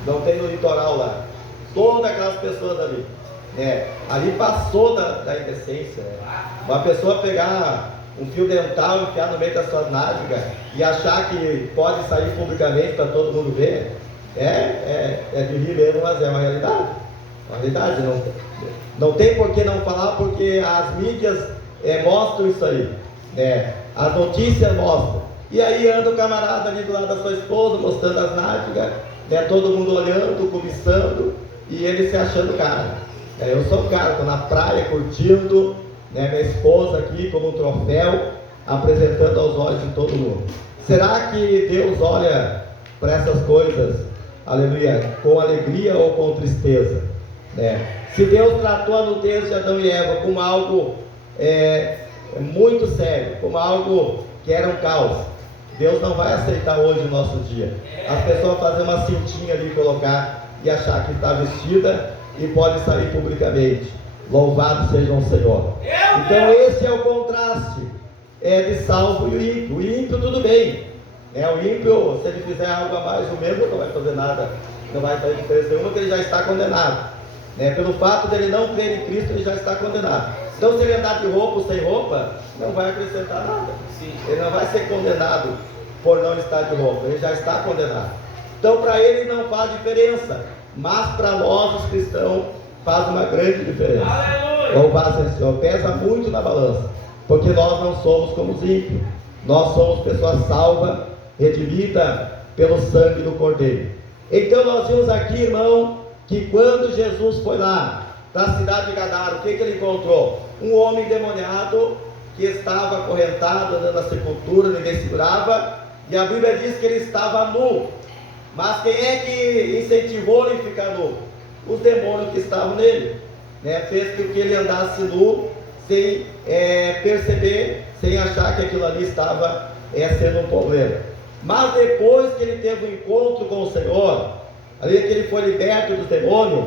não tem no litoral lá, todas aquelas pessoas ali, ali passou da indecência, uma pessoa pegar um fio dental, enfiar no meio das suas nádegas e achar que pode sair publicamente para todo mundo ver, é de rir mesmo, mas é uma realidade. Uma realidade, não tem por que não falar, porque as mídias mostram isso aí, as notícias mostram. E aí anda o camarada ali do lado da sua esposa, mostrando as nádegas, todo mundo olhando, cobiçando, e ele se achando cara. Eu sou o cara, estou na praia curtindo, minha esposa aqui como um troféu, apresentando aos olhos de todo mundo. Será que Deus olha para essas coisas, aleluia, com alegria ou com tristeza? Se Deus tratou a nudez de Adão e Eva como algo muito sério, como algo que era um caos, Deus não vai aceitar hoje o nosso dia. As pessoas fazem uma cintinha ali, colocar e achar que está vestida e pode sair publicamente. Louvado seja o Senhor. Então esse é o contraste de salvo e o ímpio. O ímpio tudo bem, o ímpio, se ele fizer algo a mais ou menos, não vai fazer nada, não vai fazer diferença nenhuma, porque ele já está condenado, pelo fato dele não crer em Cristo, ele já está condenado. Então se ele andar de roupa ou sem roupa, não vai acrescentar nada. Ele não vai ser condenado por não estar de roupa, ele já está condenado. Então para ele não faz diferença, mas para nós os cristãos faz uma grande diferença. Aleluia! Louvado seja o Senhor, pesa muito na balança, porque nós não somos como os ímpios, nós somos pessoas salvas, redimidas pelo sangue do Cordeiro. Então nós vimos aqui, irmão, que quando Jesus foi lá da cidade de Gadara, o que ele encontrou? Um homem endemoniado que estava acorrentado, andando na sepultura, ninguém segurava, e a Bíblia diz que ele estava nu. Mas quem é que incentivou ele a ficar nu? Os demônios que estavam nele, né? Fez com que ele andasse nu, sem perceber, sem achar que aquilo ali estava sendo um problema. Mas depois que ele teve um encontro com o Senhor, ali que ele foi liberto dos demônios,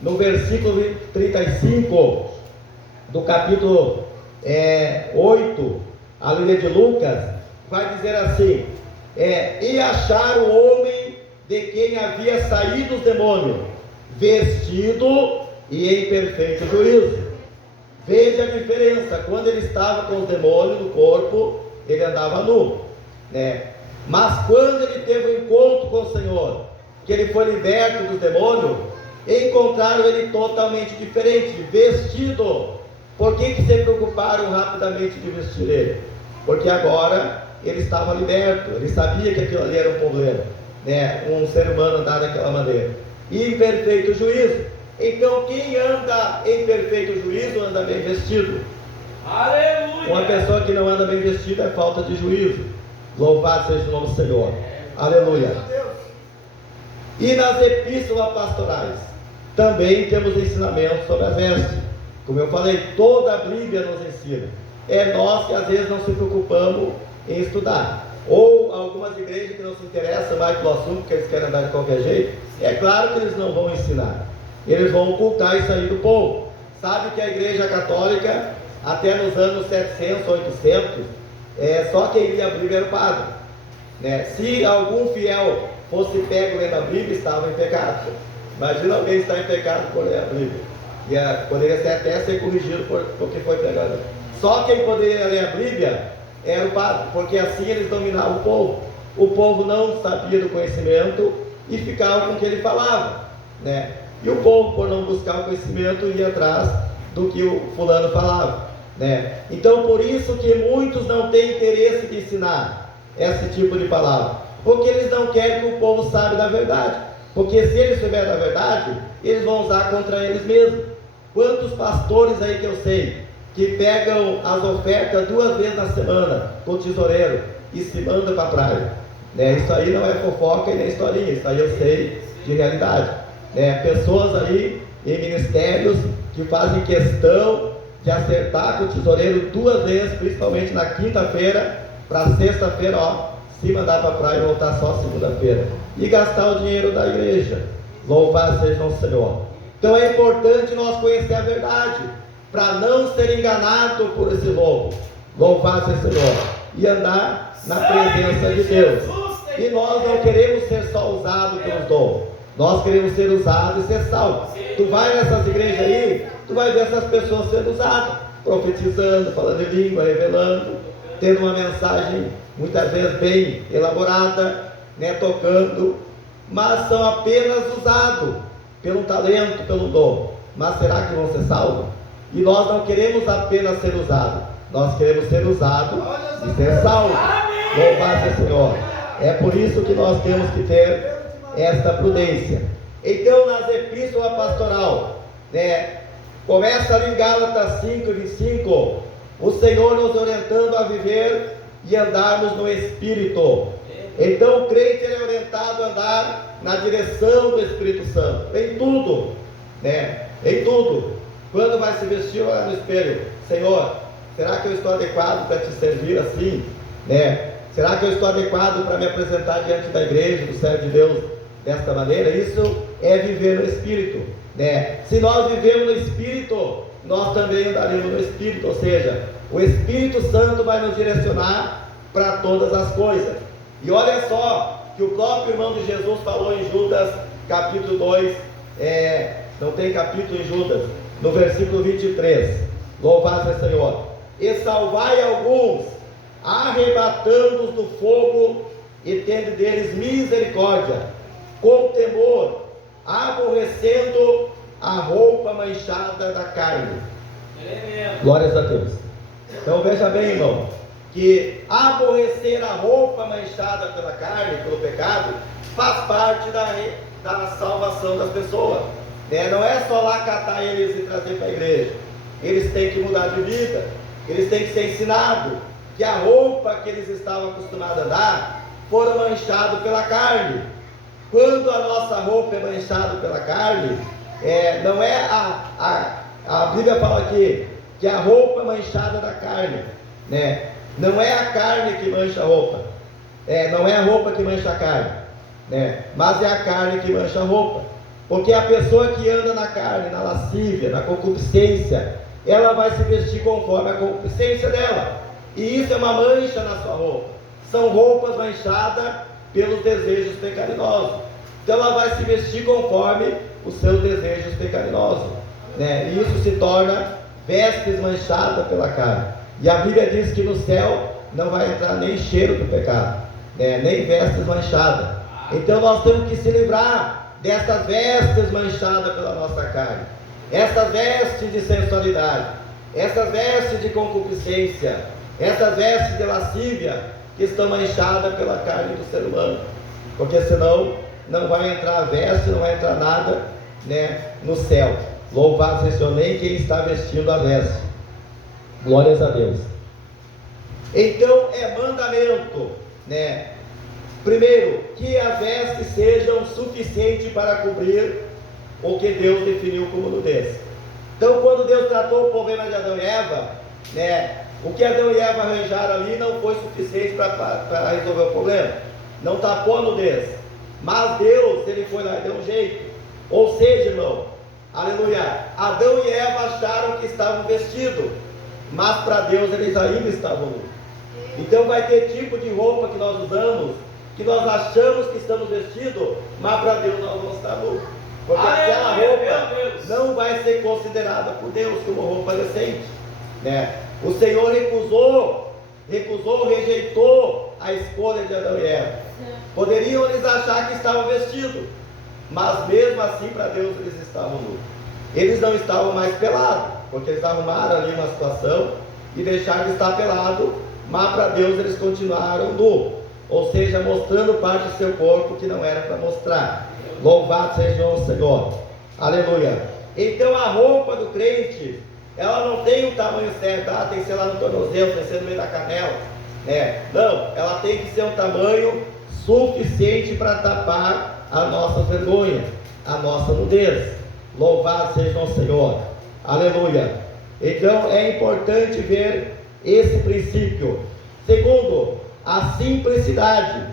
no versículo 35 do capítulo 8, a Bíblia de Lucas, vai dizer assim: e achar o homem de quem havia saído os demônios, vestido e em perfeito juízo. Veja a diferença, quando ele estava com os demônios no corpo, ele andava nu, né? Mas quando ele teve um encontro com o Senhor, que ele foi liberto dos demônios, encontraram ele totalmente diferente, vestido. Por que se preocuparam rapidamente de vestir ele? Porque agora ele estava liberto, ele sabia que aquilo ali era um problema, né? Um ser humano andar daquela maneira, e em perfeito juízo. Então quem anda em perfeito juízo anda bem vestido. Aleluia! Uma pessoa que não anda bem vestida é falta de juízo. Louvado seja o nome do Senhor. Aleluia. E nas epístolas pastorais também temos ensinamentos sobre as vestes. Como eu falei, toda a Bíblia nos ensina. É nós que às vezes não se preocupamos em estudar. Ou algumas igrejas que não se interessam mais pelo assunto, porque eles querem andar de qualquer jeito. É claro que eles não vão ensinar. Eles vão ocultar isso aí do povo. Sabe que a igreja católica, até nos anos 700, 800, só quem lia a Bíblia era o padre, né? Se algum fiel fosse pego lendo a Bíblia, estava em pecado. Imagina alguém estar em pecado por ler a Bíblia. Poderia até ser corrigido porque foi pregado. Só quem poderia ler a Bíblia era o padre, porque assim eles dominavam o povo. O povo não sabia do conhecimento e ficava com o que ele falava, né? E o povo, por não buscar o conhecimento, ia atrás do que o fulano falava, né? Então por isso que muitos não têm interesse de ensinar esse tipo de palavra, porque eles não querem que o povo saiba da verdade, porque se eles souberem da verdade, eles vão usar contra eles mesmos. Quantos pastores aí que eu sei que pegam as ofertas 2 vezes na semana com o tesoureiro e se mandam para a praia, né? Isso aí não é fofoca e nem historinha, isso aí eu sei de realidade, né? Pessoas aí em ministérios que fazem questão de acertar com o tesoureiro 2 vezes, principalmente na quinta-feira, para sexta-feira, se mandar para a praia e voltar só segunda-feira, e gastar o dinheiro da igreja. Louvado seja o Senhor. Então é importante nós conhecer a verdade, para não ser enganado por esse lobo. Louvado seja o Senhor. E andar na presença de Deus. E nós não queremos ser só usados pelos dons, nós queremos ser usados e ser salvos. Tu vai nessas igrejas aí, tu vai ver essas pessoas sendo usadas, profetizando, falando em língua, revelando, tendo uma mensagem muitas vezes bem elaborada, né, tocando, mas são apenas usados pelo talento, pelo dom. Mas será que vão ser salvos? E nós não queremos apenas ser usados, nós queremos ser usados e ser salvos. Louvado seja o Senhor. É por isso que nós temos que ter esta prudência. Então nas epístolas pastoral, né, começa ali em Gálatas 5:25, o Senhor nos orientando a viver e andarmos no Espírito. Então o crente ele é orientado a andar na direção do Espírito Santo, em tudo, né? Em tudo. Quando vai se vestir, olha no espelho: Senhor, será que eu estou adequado para te servir assim, né? Será que eu estou adequado para me apresentar diante da igreja, do servo de Deus, desta maneira? Isso é viver no Espírito, né? Se nós vivemos no Espírito, nós também andaremos no Espírito, ou seja, o Espírito Santo vai nos direcionar para todas as coisas. E olha só que o próprio irmão de Jesus falou em Judas capítulo 2, não tem capítulo em Judas, no versículo 23, louvado seja o Senhor: e salvai alguns, arrebatando-os do fogo, e tende deles misericórdia, com temor, aborrecendo a roupa manchada da carne. Ele mesmo. Glórias a Deus. Então veja bem, irmão, que aborrecer a roupa manchada pela carne, pelo pecado, faz parte da salvação das pessoas, né? Não é só lá catar eles e trazer para a igreja. Eles têm que mudar de vida, eles têm que ser ensinados que a roupa que eles estavam acostumados a andar foram manchados pela carne. Quando a nossa roupa é manchada pela carne, não é a Bíblia fala aqui que a roupa é manchada da carne, né? Não é a carne que mancha a roupa, não é a roupa que mancha a carne, né? Mas é a carne que mancha a roupa, porque a pessoa que anda na carne, na lascívia, na concupiscência, ela vai se vestir conforme a concupiscência dela, e isso é uma mancha na sua roupa. São roupas manchadas pelos desejos pecaminosos. Então ela vai se vestir conforme os seus desejos pecaminosos, né? E isso se torna vestes manchadas pela carne. E a Bíblia diz que no céu não vai entrar nem cheiro do pecado, né? Nem vestes manchadas. Então nós temos que se livrar dessas vestes manchadas pela nossa carne, essas vestes de sensualidade, essas vestes de concupiscência, essas vestes de lascívia que estão manchadas pela carne do ser humano, porque senão não vai entrar veste, não vai entrar nada, né, no céu. Louvado seja nem quem está vestindo a veste. Glórias a Deus. Então é mandamento, né? Primeiro, que as vestes sejam suficientes para cobrir o que Deus definiu como nudez. Então, quando Deus tratou o problema de Adão e Eva, né, o que Adão e Eva arranjaram ali não foi suficiente para resolver o problema. Não tapou a nudez. Mas Deus, ele foi lá e deu um jeito. Ou seja, irmão, aleluia, Adão e Eva acharam que estavam vestidos, mas para Deus eles ainda estavam nus. Então vai ter tipo de roupa que nós usamos, que nós achamos que estamos vestidos, mas para Deus nós vamos estar nus. Porque aquela roupa não vai ser considerada por Deus como roupa decente, né? O Senhor recusou, rejeitou a escolha de Adão e Eva. Poderiam eles achar que estavam vestidos, mas mesmo assim para Deus eles estavam nus. Eles não estavam mais pelados, porque eles arrumaram ali uma situação e deixaram de estar pelado, mas para Deus eles continuaram nus, ou seja, mostrando parte do seu corpo que não era para mostrar. Louvado seja o Senhor, aleluia. Então a roupa do crente, ela não tem o tamanho certo, tem que ser lá no tornozelo, tem que ser no meio da canela, né? Não, ela tem que ser um tamanho suficiente para tapar a nossa vergonha, a nossa nudez. Louvado seja o Senhor, aleluia. Então é importante ver esse princípio. Segundo, a simplicidade,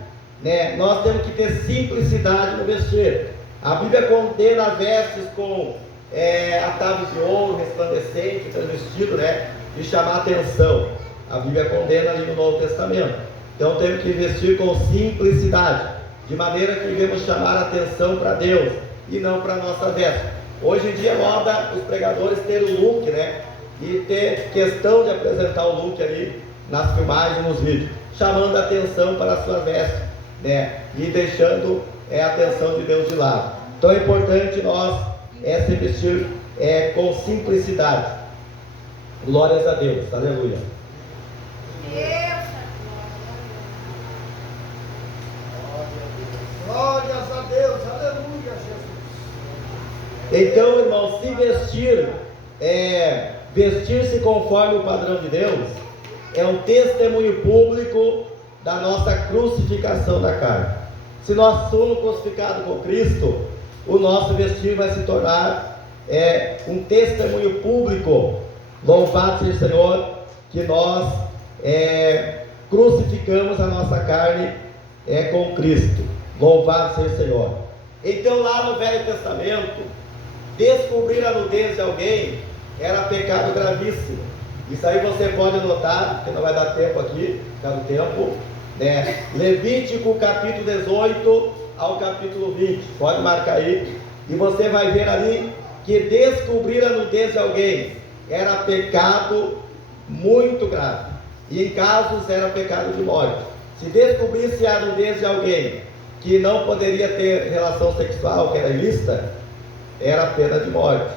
né? Nós temos que ter simplicidade no vestir. A Bíblia condena vestes com atavios de ouro resplandecente, transvestido, né? De chamar atenção. A Bíblia condena ali no Novo Testamento. Então temos que vestir com simplicidade, de maneira que devemos chamar a atenção para Deus e não para a nossa veste. Hoje em dia é moda os pregadores terem o look, né? E ter questão de apresentar o look ali nas filmagens, nos vídeos, chamando a atenção para a sua veste, né? E deixando a atenção de Deus de lado. Então é importante nós se vestir com simplicidade. Glórias a Deus, aleluia. Glórias a Deus, aleluia, Jesus. Então, irmão, se vestir-se conforme o padrão de Deus é um testemunho público da nossa crucificação da carne. Se nós somos crucificados com Cristo, o nosso vestir vai se tornar um testemunho público. Louvado seja o Senhor, que nós crucificamos a nossa carne com Cristo. Louvado seja o Senhor. Então lá no Velho Testamento, descobrir a nudez de alguém era pecado gravíssimo. Isso aí você pode anotar, porque não vai dar tempo aqui, por causa do tempo, né? Levítico capítulo 18 ao capítulo 20, pode marcar aí, e você vai ver ali que descobrir a nudez de alguém era pecado muito grave, e em casos era pecado de morte. Se descobrisse a nudez de alguém, que não poderia ter relação sexual, que era ilícita, era a pena de morte,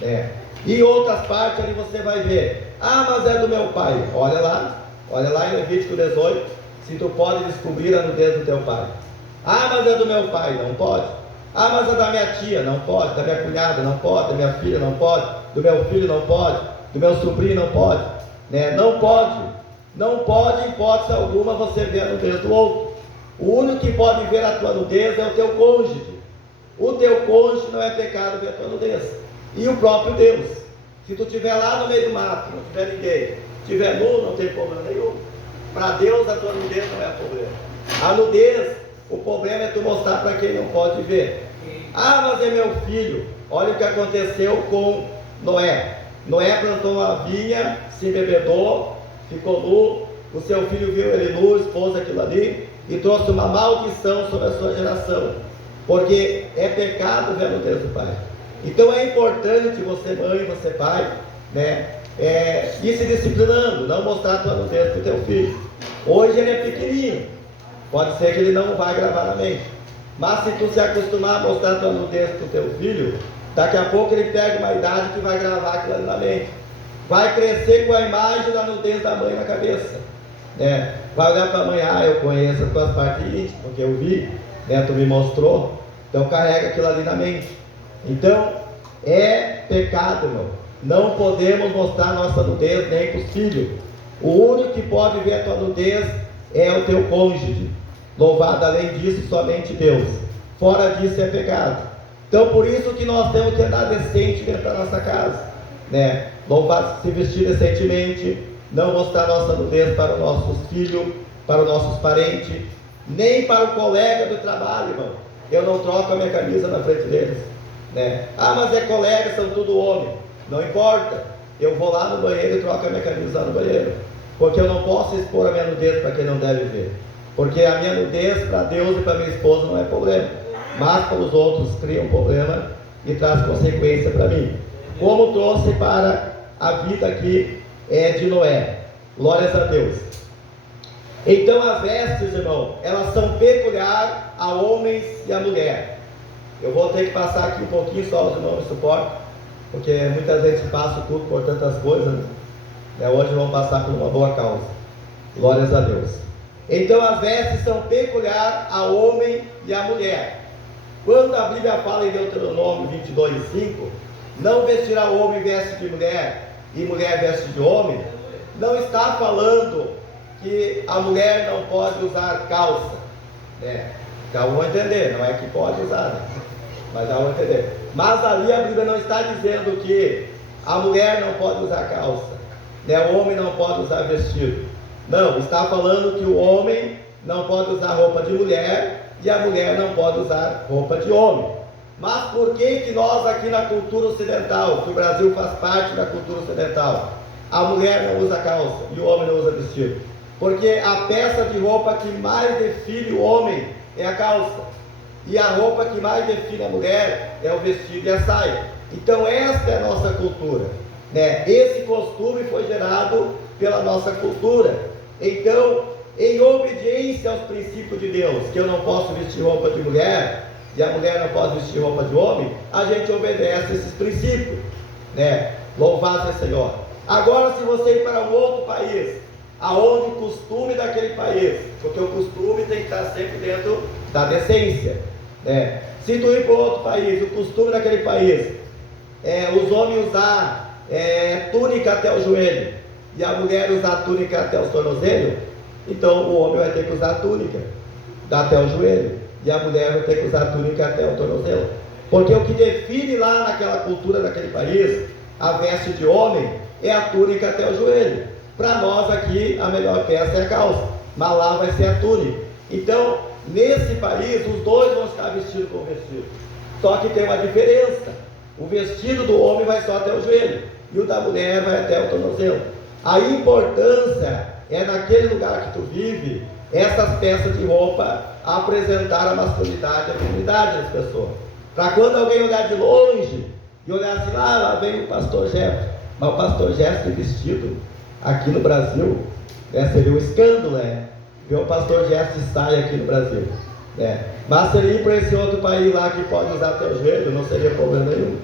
né? E em outras partes ali você vai ver, mas é do meu pai. Olha lá em Levítico 18, se tu pode descobrir a nudez do teu pai. Mas é do meu pai, não pode. Mas é da minha tia, não pode. Da minha cunhada, não pode. Da minha filha, não pode. Do meu filho, não pode. Do meu sobrinho, não pode, né? Não pode, em hipótese alguma, você ver a nudez do outro. O único que pode ver a tua nudez é o teu cônjuge. O teu cônjuge não é pecado ver a tua nudez. E o próprio Deus. Se tu estiver lá no meio do mato, não tiver ninguém, estiver nu, não tem problema nenhum. Para Deus a tua nudez não é problema. A nudez, o problema é tu mostrar para quem não pode ver. Mas é meu filho. Olha o que aconteceu com Noé. Noé plantou uma vinha, se embebedou, ficou nu. O seu filho viu ele nu, expôs aquilo ali e trouxe uma maldição sobre a sua geração. Porque é pecado ver a nudez do pai. Então é importante você, mãe, você, pai, né, ir se disciplinando, não mostrar a tua nudez para o teu filho. Hoje ele é pequenininho, pode ser que ele não vai gravar na mente, mas se tu se acostumar a mostrar a tua nudez para o teu filho, daqui a pouco ele pega uma idade que vai gravar aquilo ali na mente, vai crescer com a imagem da nudez da mãe na cabeça, né? Vai olhar para a mãe, eu conheço as tuas partes íntimas, porque eu vi, né, tu me mostrou, então carrega aquilo ali na mente. Então, é pecado, irmão. Não podemos mostrar nossa nudez nem para os filhos. O único que pode ver a tua nudez é o teu cônjuge. Louvado além disso, somente Deus. Fora disso é pecado. Então, por isso que nós temos que andar decente dentro da nossa casa, né? Louvar, se vestir decentemente, não mostrar nossa nudez para os nossos filhos, para os nossos parentes, nem para o colega do trabalho, irmão. Eu não troco a minha camisa na frente deles, né? Mas é colega, são tudo homem. Não importa, eu vou lá no banheiro e troco a minha camisa lá no banheiro, porque eu não posso expor a minha nudez para quem não deve ver, porque a minha nudez para Deus e para minha esposa não é problema, mas para os outros cria um problema e traz consequência para mim, como trouxe para a vida aqui de Noé. Glórias a Deus. Então as vestes, irmão, elas são peculiares a homens e a mulher. Eu vou ter que passar aqui um pouquinho só os irmãos de suporte, porque muita gente passa tudo por tantas coisas, né? Hoje vamos passar por uma boa causa. Glórias a Deus. Então as vestes são peculiares ao homem e à mulher. Quando a Bíblia fala em Deuteronômio 22:5, não vestirá o homem veste de mulher e mulher veste de homem, não está falando que a mulher não pode usar calça, né? Já vão entender, não é que pode usar, né? Mas já vão entender. Mas ali a Bíblia não está dizendo que a mulher não pode usar calça, né? O homem não pode usar vestido. Não, está falando que o homem não pode usar roupa de mulher e a mulher não pode usar roupa de homem. Mas por que nós aqui na cultura ocidental, que o Brasil faz parte da cultura ocidental, a mulher não usa calça e o homem não usa vestido? Porque a peça de roupa que mais define o homem é a calça, e a roupa que mais define a mulher é o vestido e a saia. Então esta é a nossa cultura, né? Esse costume foi gerado pela nossa cultura. Então, em obediência aos princípios de Deus, que eu não posso vestir roupa de mulher e a mulher não pode vestir roupa de homem, a gente obedece esses princípios, né? Louvado seja o Senhor. Agora, se você ir para um outro país, aonde o costume daquele país, porque o costume tem que estar sempre dentro da decência, né? Se tu ir para outro país, o costume daquele país os homens usar túnica até o joelho e a mulher usar túnica até o tornozelo, então o homem vai ter que usar túnica até o joelho e a mulher vai ter que usar túnica até o tornozelo, porque o que define lá naquela cultura daquele país a veste de homem é a túnica até o joelho. Para nós aqui a melhor peça é a calça, mas lá vai ser a túnica. Então nesse país os dois vão estar vestidos com vestido, só que tem uma diferença: o vestido do homem vai só até o joelho e o da mulher vai até o tornozelo. A importância é naquele lugar que tu vive, essas peças de roupa apresentar a masculinidade e a feminilidade das pessoas, para quando alguém olhar de longe e olhar assim, lá vem o pastor Jefferson, mas o pastor Jefferson vestido aqui no Brasil, seria um escândalo, ver o pastor Jefferson de saia aqui no Brasil, né? Mas se ele ir para esse outro país lá que pode usar até o joelho, não seria problema nenhum,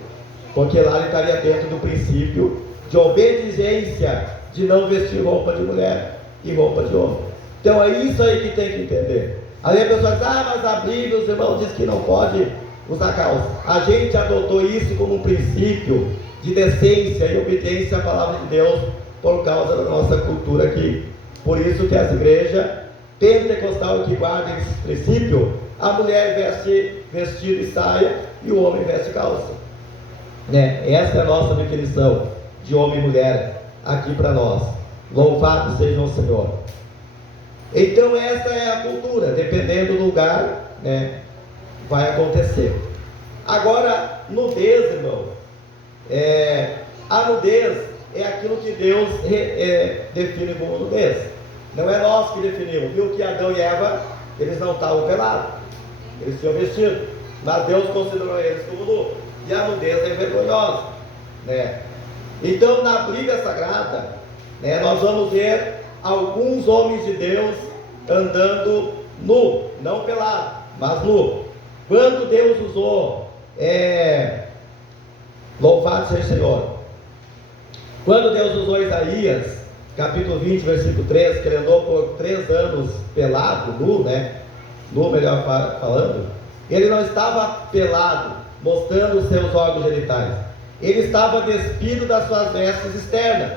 porque lá ele estaria dentro do princípio de obediência, de não vestir roupa de mulher e roupa de homem. Então é isso aí que tem que entender. Aí a pessoa diz, mas a Bíblia, os irmãos dizem que não pode usar calça. A gente adotou isso como um princípio de decência e obediência à palavra de Deus por causa da nossa cultura aqui. Por isso que as igrejas pentecostais que guardam esse princípio, a mulher veste vestido e saia e o homem veste calça, né? Essa é a nossa definição de homem e mulher aqui para nós. Louvado seja o Senhor. Então essa é a cultura, dependendo do lugar, né, vai acontecer. Agora, nudez, irmão, a nudez é aquilo que Deus define como nudez. Não é nós que definimos. Viu que Adão e Eva, eles não estavam pelados, eles tinham vestido, mas Deus considerou eles como nu. E a nudez é vergonhosa, né? Então, na Bíblia Sagrada, né, nós vamos ver alguns homens de Deus andando nu, não pelado, mas nu. Quando Deus usou, louvado seja o Senhor, quando Deus usou Isaías, capítulo 20, versículo 3, que ele andou por 3 anos pelado, nu, né? Nu, melhor falando, ele não estava pelado, mostrando os seus órgãos genitais. Ele estava despido das suas vestes externas.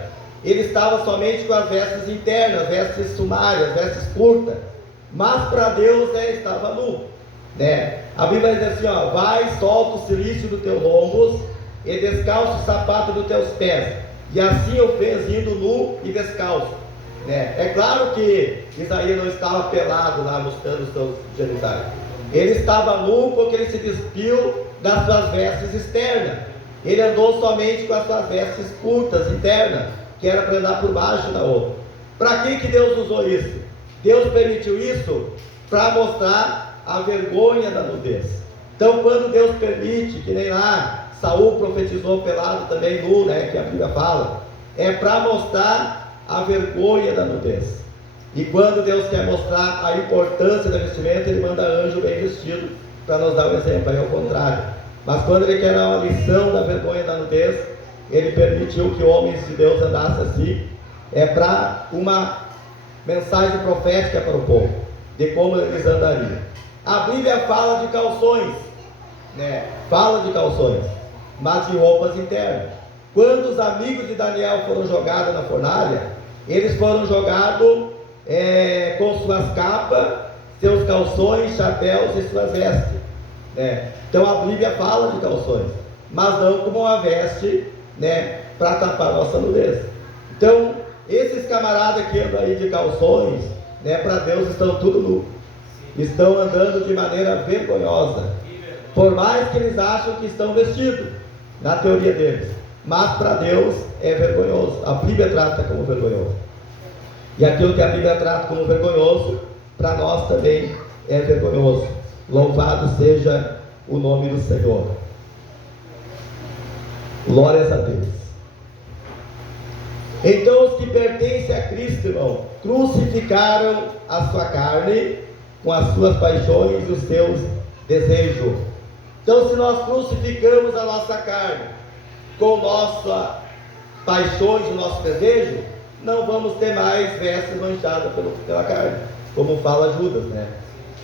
Ele estava somente com as vestes internas, vestes sumárias, vestes curtas. Mas para Deus estava nu, né? A Bíblia diz assim, vai, solta o cilício dos teus lombos e descalça o sapato dos teus pés. E assim o fez indo nu e descalço, né? É claro que Isaías não estava pelado lá mostrando os seus genitais. Ele estava nu porque ele se despiu das suas vestes externas. Ele andou somente com as suas vestes curtas, internas, que era para andar por baixo da outra. Para que Deus usou isso? Deus permitiu isso para mostrar a vergonha da nudez. Então, quando Deus permite, que nem lá Saul profetizou pelado também nu, né, que a Bíblia fala, é para mostrar a vergonha da nudez. E quando Deus quer mostrar a importância da vestimenta, Ele manda anjo bem vestido para nos dar um exemplo. Aí é o contrário. Mas quando Ele quer dar uma lição da vergonha da nudez, Ele permitiu que homens de Deus andassem assim, para uma mensagem profética para o povo, de como eles andariam. A Bíblia fala de calções, né? Fala de calções, mas de roupas internas. Quando os amigos de Daniel foram jogados na fornalha, eles foram jogados com suas capas, seus calções, chapéus e suas vestes, né? Então a Bíblia fala de calções, mas não como uma veste, né, para tapar a nossa nudez. Então, esses camaradas que andam aí de calções, né, para Deus estão tudo nu, estão andando de maneira vergonhosa, por mais que eles acham que estão vestidos, na teoria deles, mas para Deus é vergonhoso. A Bíblia trata como vergonhoso, e aquilo que a Bíblia trata como vergonhoso, para nós também é vergonhoso. Louvado seja o nome do Senhor. Glórias a Deus. Então os que pertencem a Cristo, irmão, crucificaram a sua carne com as suas paixões e os seus desejos. Então, se nós crucificamos a nossa carne com nossas paixões e nosso desejo, não vamos ter mais vestes manchadas pela carne, como fala Judas, né?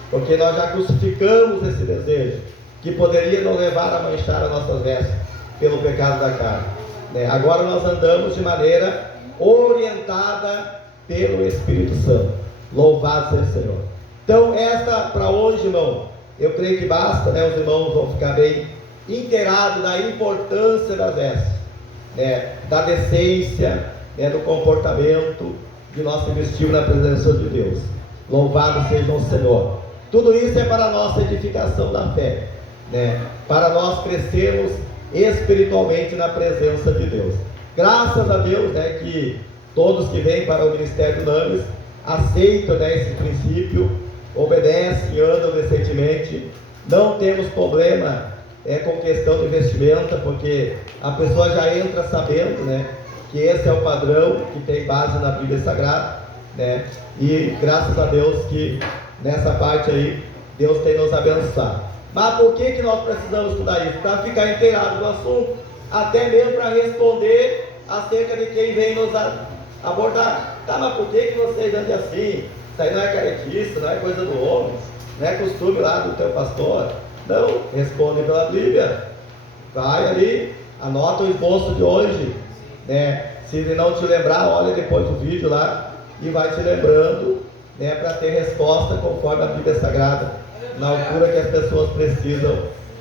Porque nós já crucificamos esse desejo, que poderia nos levar a manchar as nossas vestes pelo pecado da carne, né? Agora nós andamos de maneira orientada pelo Espírito Santo. Louvado seja o Senhor. Então, esta para hoje, irmão, eu creio que basta, né? Os irmãos vão ficar bem inteirados da importância das vestes, né? Da decência, né? Do comportamento de nós investirmos na presença de Deus. Louvado seja o Senhor. Tudo isso é para a nossa edificação da fé, né? Para nós crescermos espiritualmente na presença de Deus. Graças a Deus, né, que todos que vêm para o Ministério do Names aceitam, né, esse princípio, obedecem, andam decentemente. Não temos problema com questão de vestimenta, porque a pessoa já entra sabendo, né, que esse é o padrão que tem base na Bíblia Sagrada, né? E graças a Deus que nessa parte aí Deus tem nos abençoado. Mas por que nós precisamos estudar isso? Para ficar inteirado do assunto, até mesmo para responder acerca de quem vem nos abordar. Tá, mas por que vocês andam assim? Isso aí não é caretice, não é coisa do homem, não é costume lá do teu pastor. Não, responde pela Bíblia. Vai ali, anota o esboço de hoje, né? Se ele não te lembrar, olha depois do vídeo lá e vai te lembrando, né? Para ter resposta conforme a Bíblia Sagrada, na altura que as pessoas precisam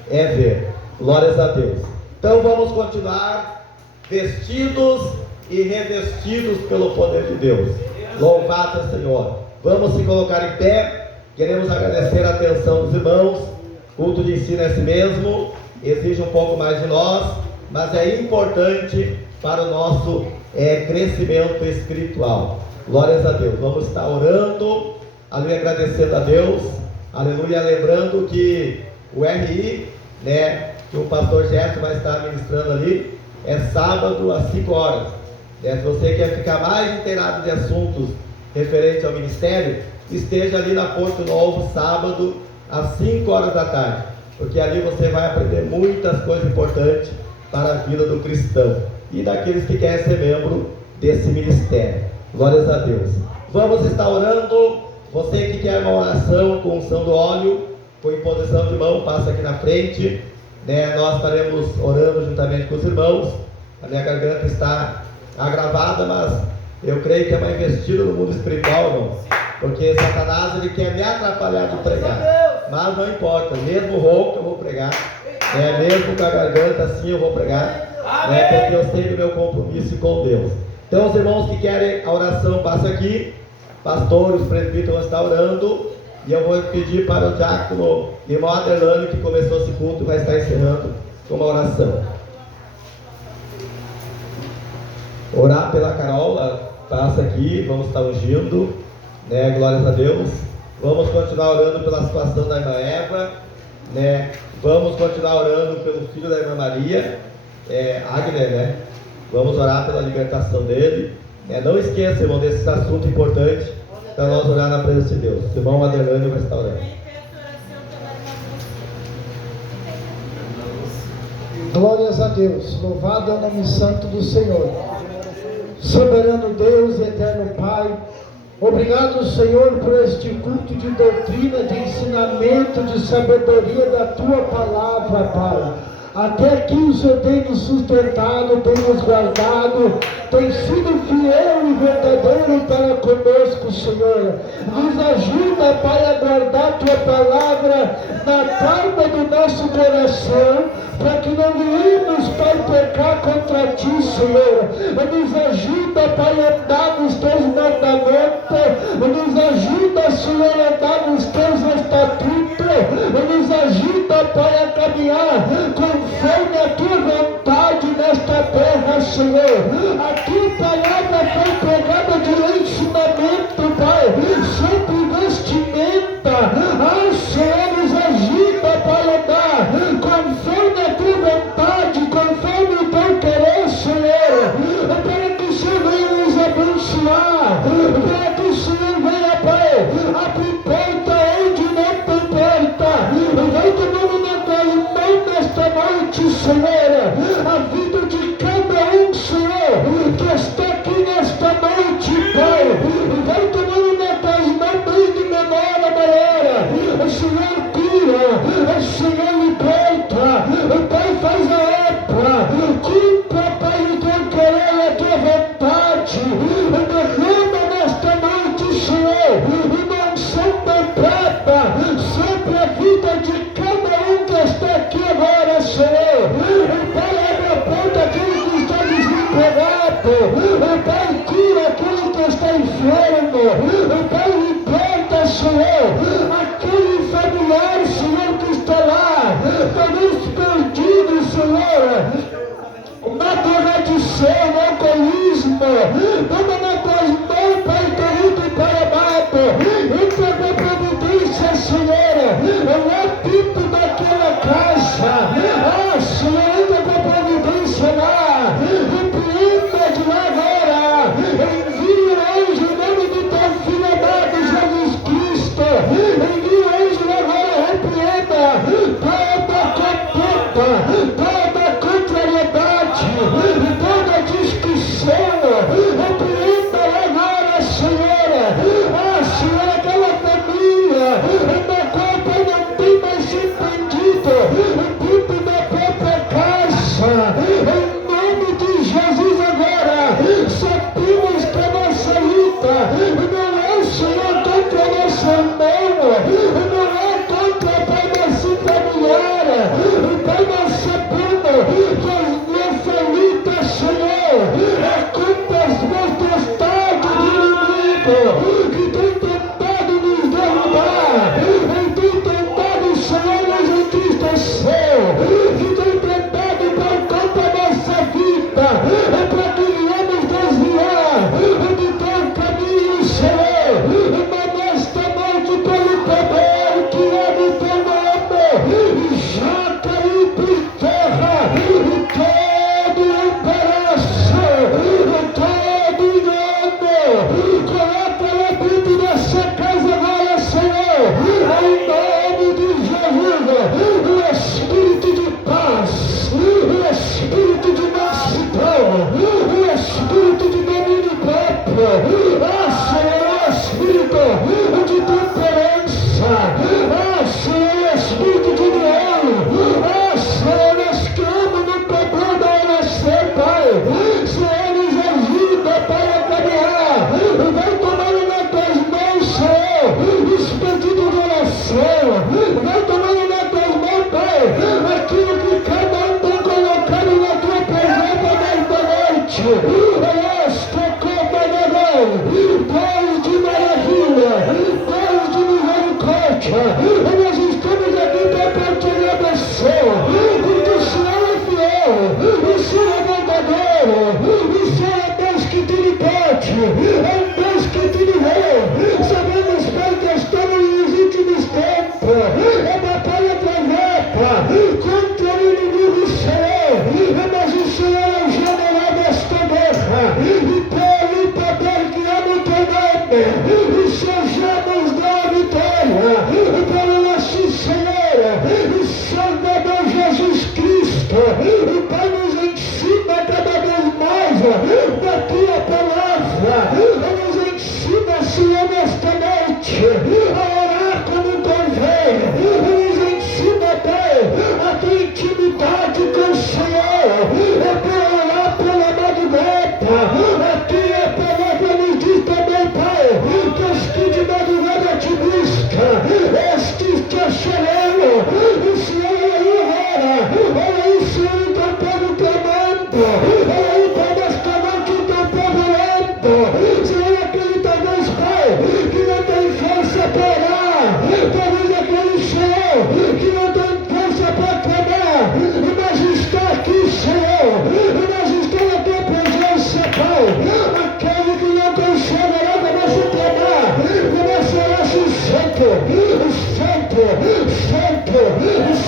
ver. Glórias a Deus. Então vamos continuar vestidos e revestidos pelo poder de Deus. Louvado seja o Senhor. Vamos se colocar em pé. Queremos agradecer a atenção dos irmãos. Culto de ensino é assim mesmo, exige um pouco mais de nós, mas é importante para o nosso crescimento espiritual. Glórias a Deus. Vamos estar orando, aleluia, agradecendo a Deus, aleluia, lembrando que o RI, né, que o pastor Gerson vai estar ministrando ali, é sábado às 5 horas. Se você quer ficar mais inteirado de assuntos referentes ao ministério, esteja ali na Porto Novo, sábado, às 5 horas da tarde, porque ali você vai aprender muitas coisas importantes para a vida do cristão e daqueles que querem ser membro desse ministério. Glórias a Deus. Vamos estar orando. Você que quer uma oração com unção do óleo, com imposição de mão, passa aqui na frente, né? Nós estaremos orando juntamente com os irmãos. A minha garganta está agravada, mas eu creio que é uma investida no mundo espiritual, irmão, porque Satanás ele quer me atrapalhar de pregar, mas não importa, mesmo rouco eu vou pregar, mesmo com a garganta assim eu vou pregar, porque eu sei do meu compromisso com Deus. Então os irmãos que querem a oração, passa aqui, pastores, presbíteros vão estar orando, e eu vou pedir para o diácono irmão Adelano, que começou esse culto, vai estar encerrando com uma oração. Orar pela Carol, passa aqui, vamos estar ungindo, né? Glórias a Deus. Vamos continuar orando pela situação da irmã Eva, né? Vamos continuar orando pelo filho da irmã Maria, Agner, né? Vamos orar pela libertação dele. Não esqueça, irmão, desse assunto importante para nós orar na presença de Deus. O irmão Adelano vai estar orando. Glórias a Deus, louvado é o nome santo do Senhor. Soberano Deus, eterno Pai, obrigado, Senhor, por este culto de doutrina, de ensinamento, de sabedoria da Tua palavra, Pai. Até aqui o Senhor tem nos sustentado, tem nos guardado, tem sido fiel e verdadeiro para conosco, Senhor. Nos ajuda, Pai, a guardar a Tua palavra na palma do nosso coração, para que não venhamos, Pai, pecar contra Ti, Senhor. Nos ajuda, Pai, a andar nos Teus mandamentos, nos ajuda, Senhor, a andar nos Teus estatutos, nos ajuda, Pai, a caminhar conforme a Tua vontade nesta terra, Senhor. A Tua palavra foi pregada de ensinamento, Pai, sobre vestimenta. Senhor, nos ajuda, Pai, a andar conforme a Tua vontade, conforme o Teu querer, Senhor, para que o Senhor venha nos abençoar, para que o Senhor venha, Pai, abrir porta onde não tem porta. Vai tomando na Tua mão nesta noite, Senhor, a vida de cada um, Senhor, que está aqui nesta noite, Pai. Vai tomando na Tua mão desde menor a maior. O Senhor cura, o Senhor liberta, o Pai faz a obra, cumpra, Pai, o Teu querer e a Tua vontade. Derrama nesta noite, Senhor, uma unção dobrada sobre a vida de cada um que está aqui agora, Senhor. Pai, abre a porta àquele que está desempregado, Pai, cura aquele que está enfermo, Pai, liberta, Senhor, aquele familiar, Senhor, que está lá, talvez perdido, Senhor, na drogadição, no alcoolismo. Toma na Tuas mãos, Pai querido e Pai amado, entra com a providência, Senhor, lá dentro daquela casa. Senhor, entra com a providência lá, repreenda de lá agora, envia o anjo em nome do Teu Filho amado Jesus Cristo, envia o anjo agora já caiu por terra todo o pedaço, todo engano. Coloca lá dentro dessa casa agora, Senhor, em nome de Jesus, o espírito de paz, o espírito de mansidão, o espírito de domínio próprio. Senhor, o espírito de temperança. Senhor, o espírito de união. Senhor, nós cremos no poder da oração, Pai. Senhor, nos ajuda, Pai, a caminhar. Vai tomando nas tuas mãos, Senhor, os pedidos de oração. Vai tomando nas tuas mãos, Pai, aquilo que cada um tem colocado na tua presença nesta noite. Deus de maravilha, Deus de misericórdia, nós estamos aqui para partilhar da céu, porque o Senhor é fiel, o Senhor é verdadeiro, o Senhor é Deus que te liberte, é Deus que te livra. Sabemos, Pai, que estamos nos últimos tempos, é batalha travada contra o inimigo, Senhor, mas o Senhor é o general desta guerra, e pelo poder que há no teu nome, o Senhor já nos dá a vitória, pelo nosso Senhor e Salvador Jesus Cristo. O Pai nos ensina cada vez mais da tua palavra, nos ensina, Senhor, nesta noite, a orar como convém, nos ensina, Pai, a tua intimidade com o Senhor, para orar pela madrugada. A tua palavra nos diz também, Pai, que os que de madrugada te buscam, estes te acharão. O Senhor olha aí, Senhor, o teu povo clamando, olha aí, Pai, nesta noite o teu povo orando. Senhor, aquele talvez, Pai, que não tem força para orar, talvez aquele, Senhor, que não tem força para clamar, mas está aqui, Senhor, mas está na tua presença, Pai. Aquele que não consegue orar, começa a clamar, começa a orar, santo, santo, santo,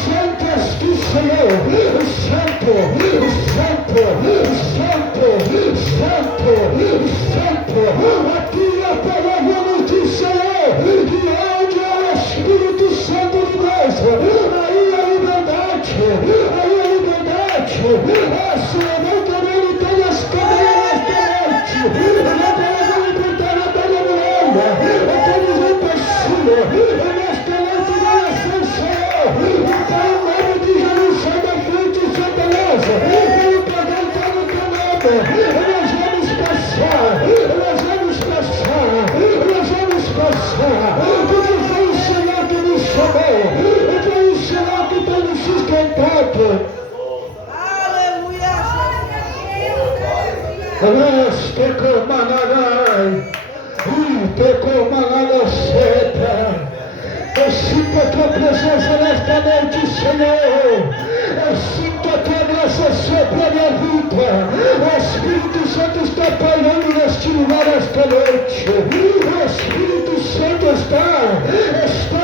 santo és tu, Senhor, santo, santo, santo, santo, santo. Aqui a palavra nos diz, Senhor, que onde é o Espírito Santo de Deus, aí a liberdade, aí a liberdade. Senhor, não querendo todas as cadeias nesta noite, não querendo libertar a toda mulher, todos empecilhos, nesta noite de oração, Senhor, Pai, em nome de Jesus, sai da frente, Satanás, pelo poder que no teu nome, nós vamos passar, nós vamos passar, nós vamos passar, porque foi o Senhor que nos chamou, foi o Senhor que tem nos sustentado. Eu sinto a tua presença nesta noite, Senhor. Eu sinto a tua graça sobre a minha vida. O Espírito Santo está pairando neste lugar esta noite. O Espírito Santo está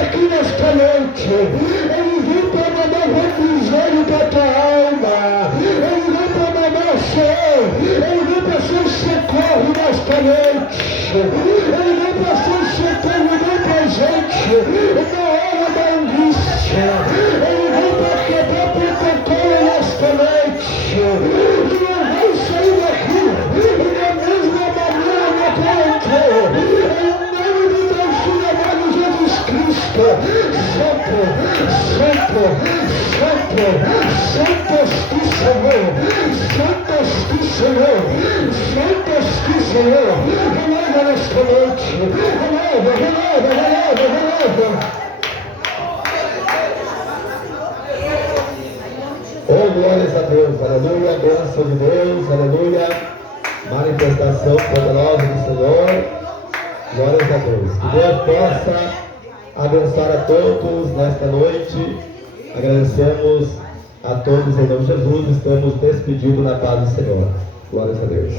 aqui nesta noite. Ele vem para mandar refrigério para a tua alma. Ele vem para mandar, Senhor. Ele vem para ser o socorro nesta noite. Ele vem para ser o socorro bem presente na hora da angústia. Ele vem para quebrar protocolo nesta noite. E não vai sair daqui da mesma maneira na qual entrou. Em nome de Deus, Filho amado Jesus Cristo. Santo, santo, santo, santo és tu, Senhor. Santo és tu, Senhor. Santo és tu, Senhor. Renova nesta noite. Renova, renova, renova, renova. Oh, glórias a Deus, aleluia, bênção de Deus, aleluia, manifestação poderosa do Senhor, glórias a Deus. Que Deus possa abençoar a todos nesta noite. Agradecemos a todos em nome de Jesus, estamos despedidos na paz do Senhor. Glórias a Deus.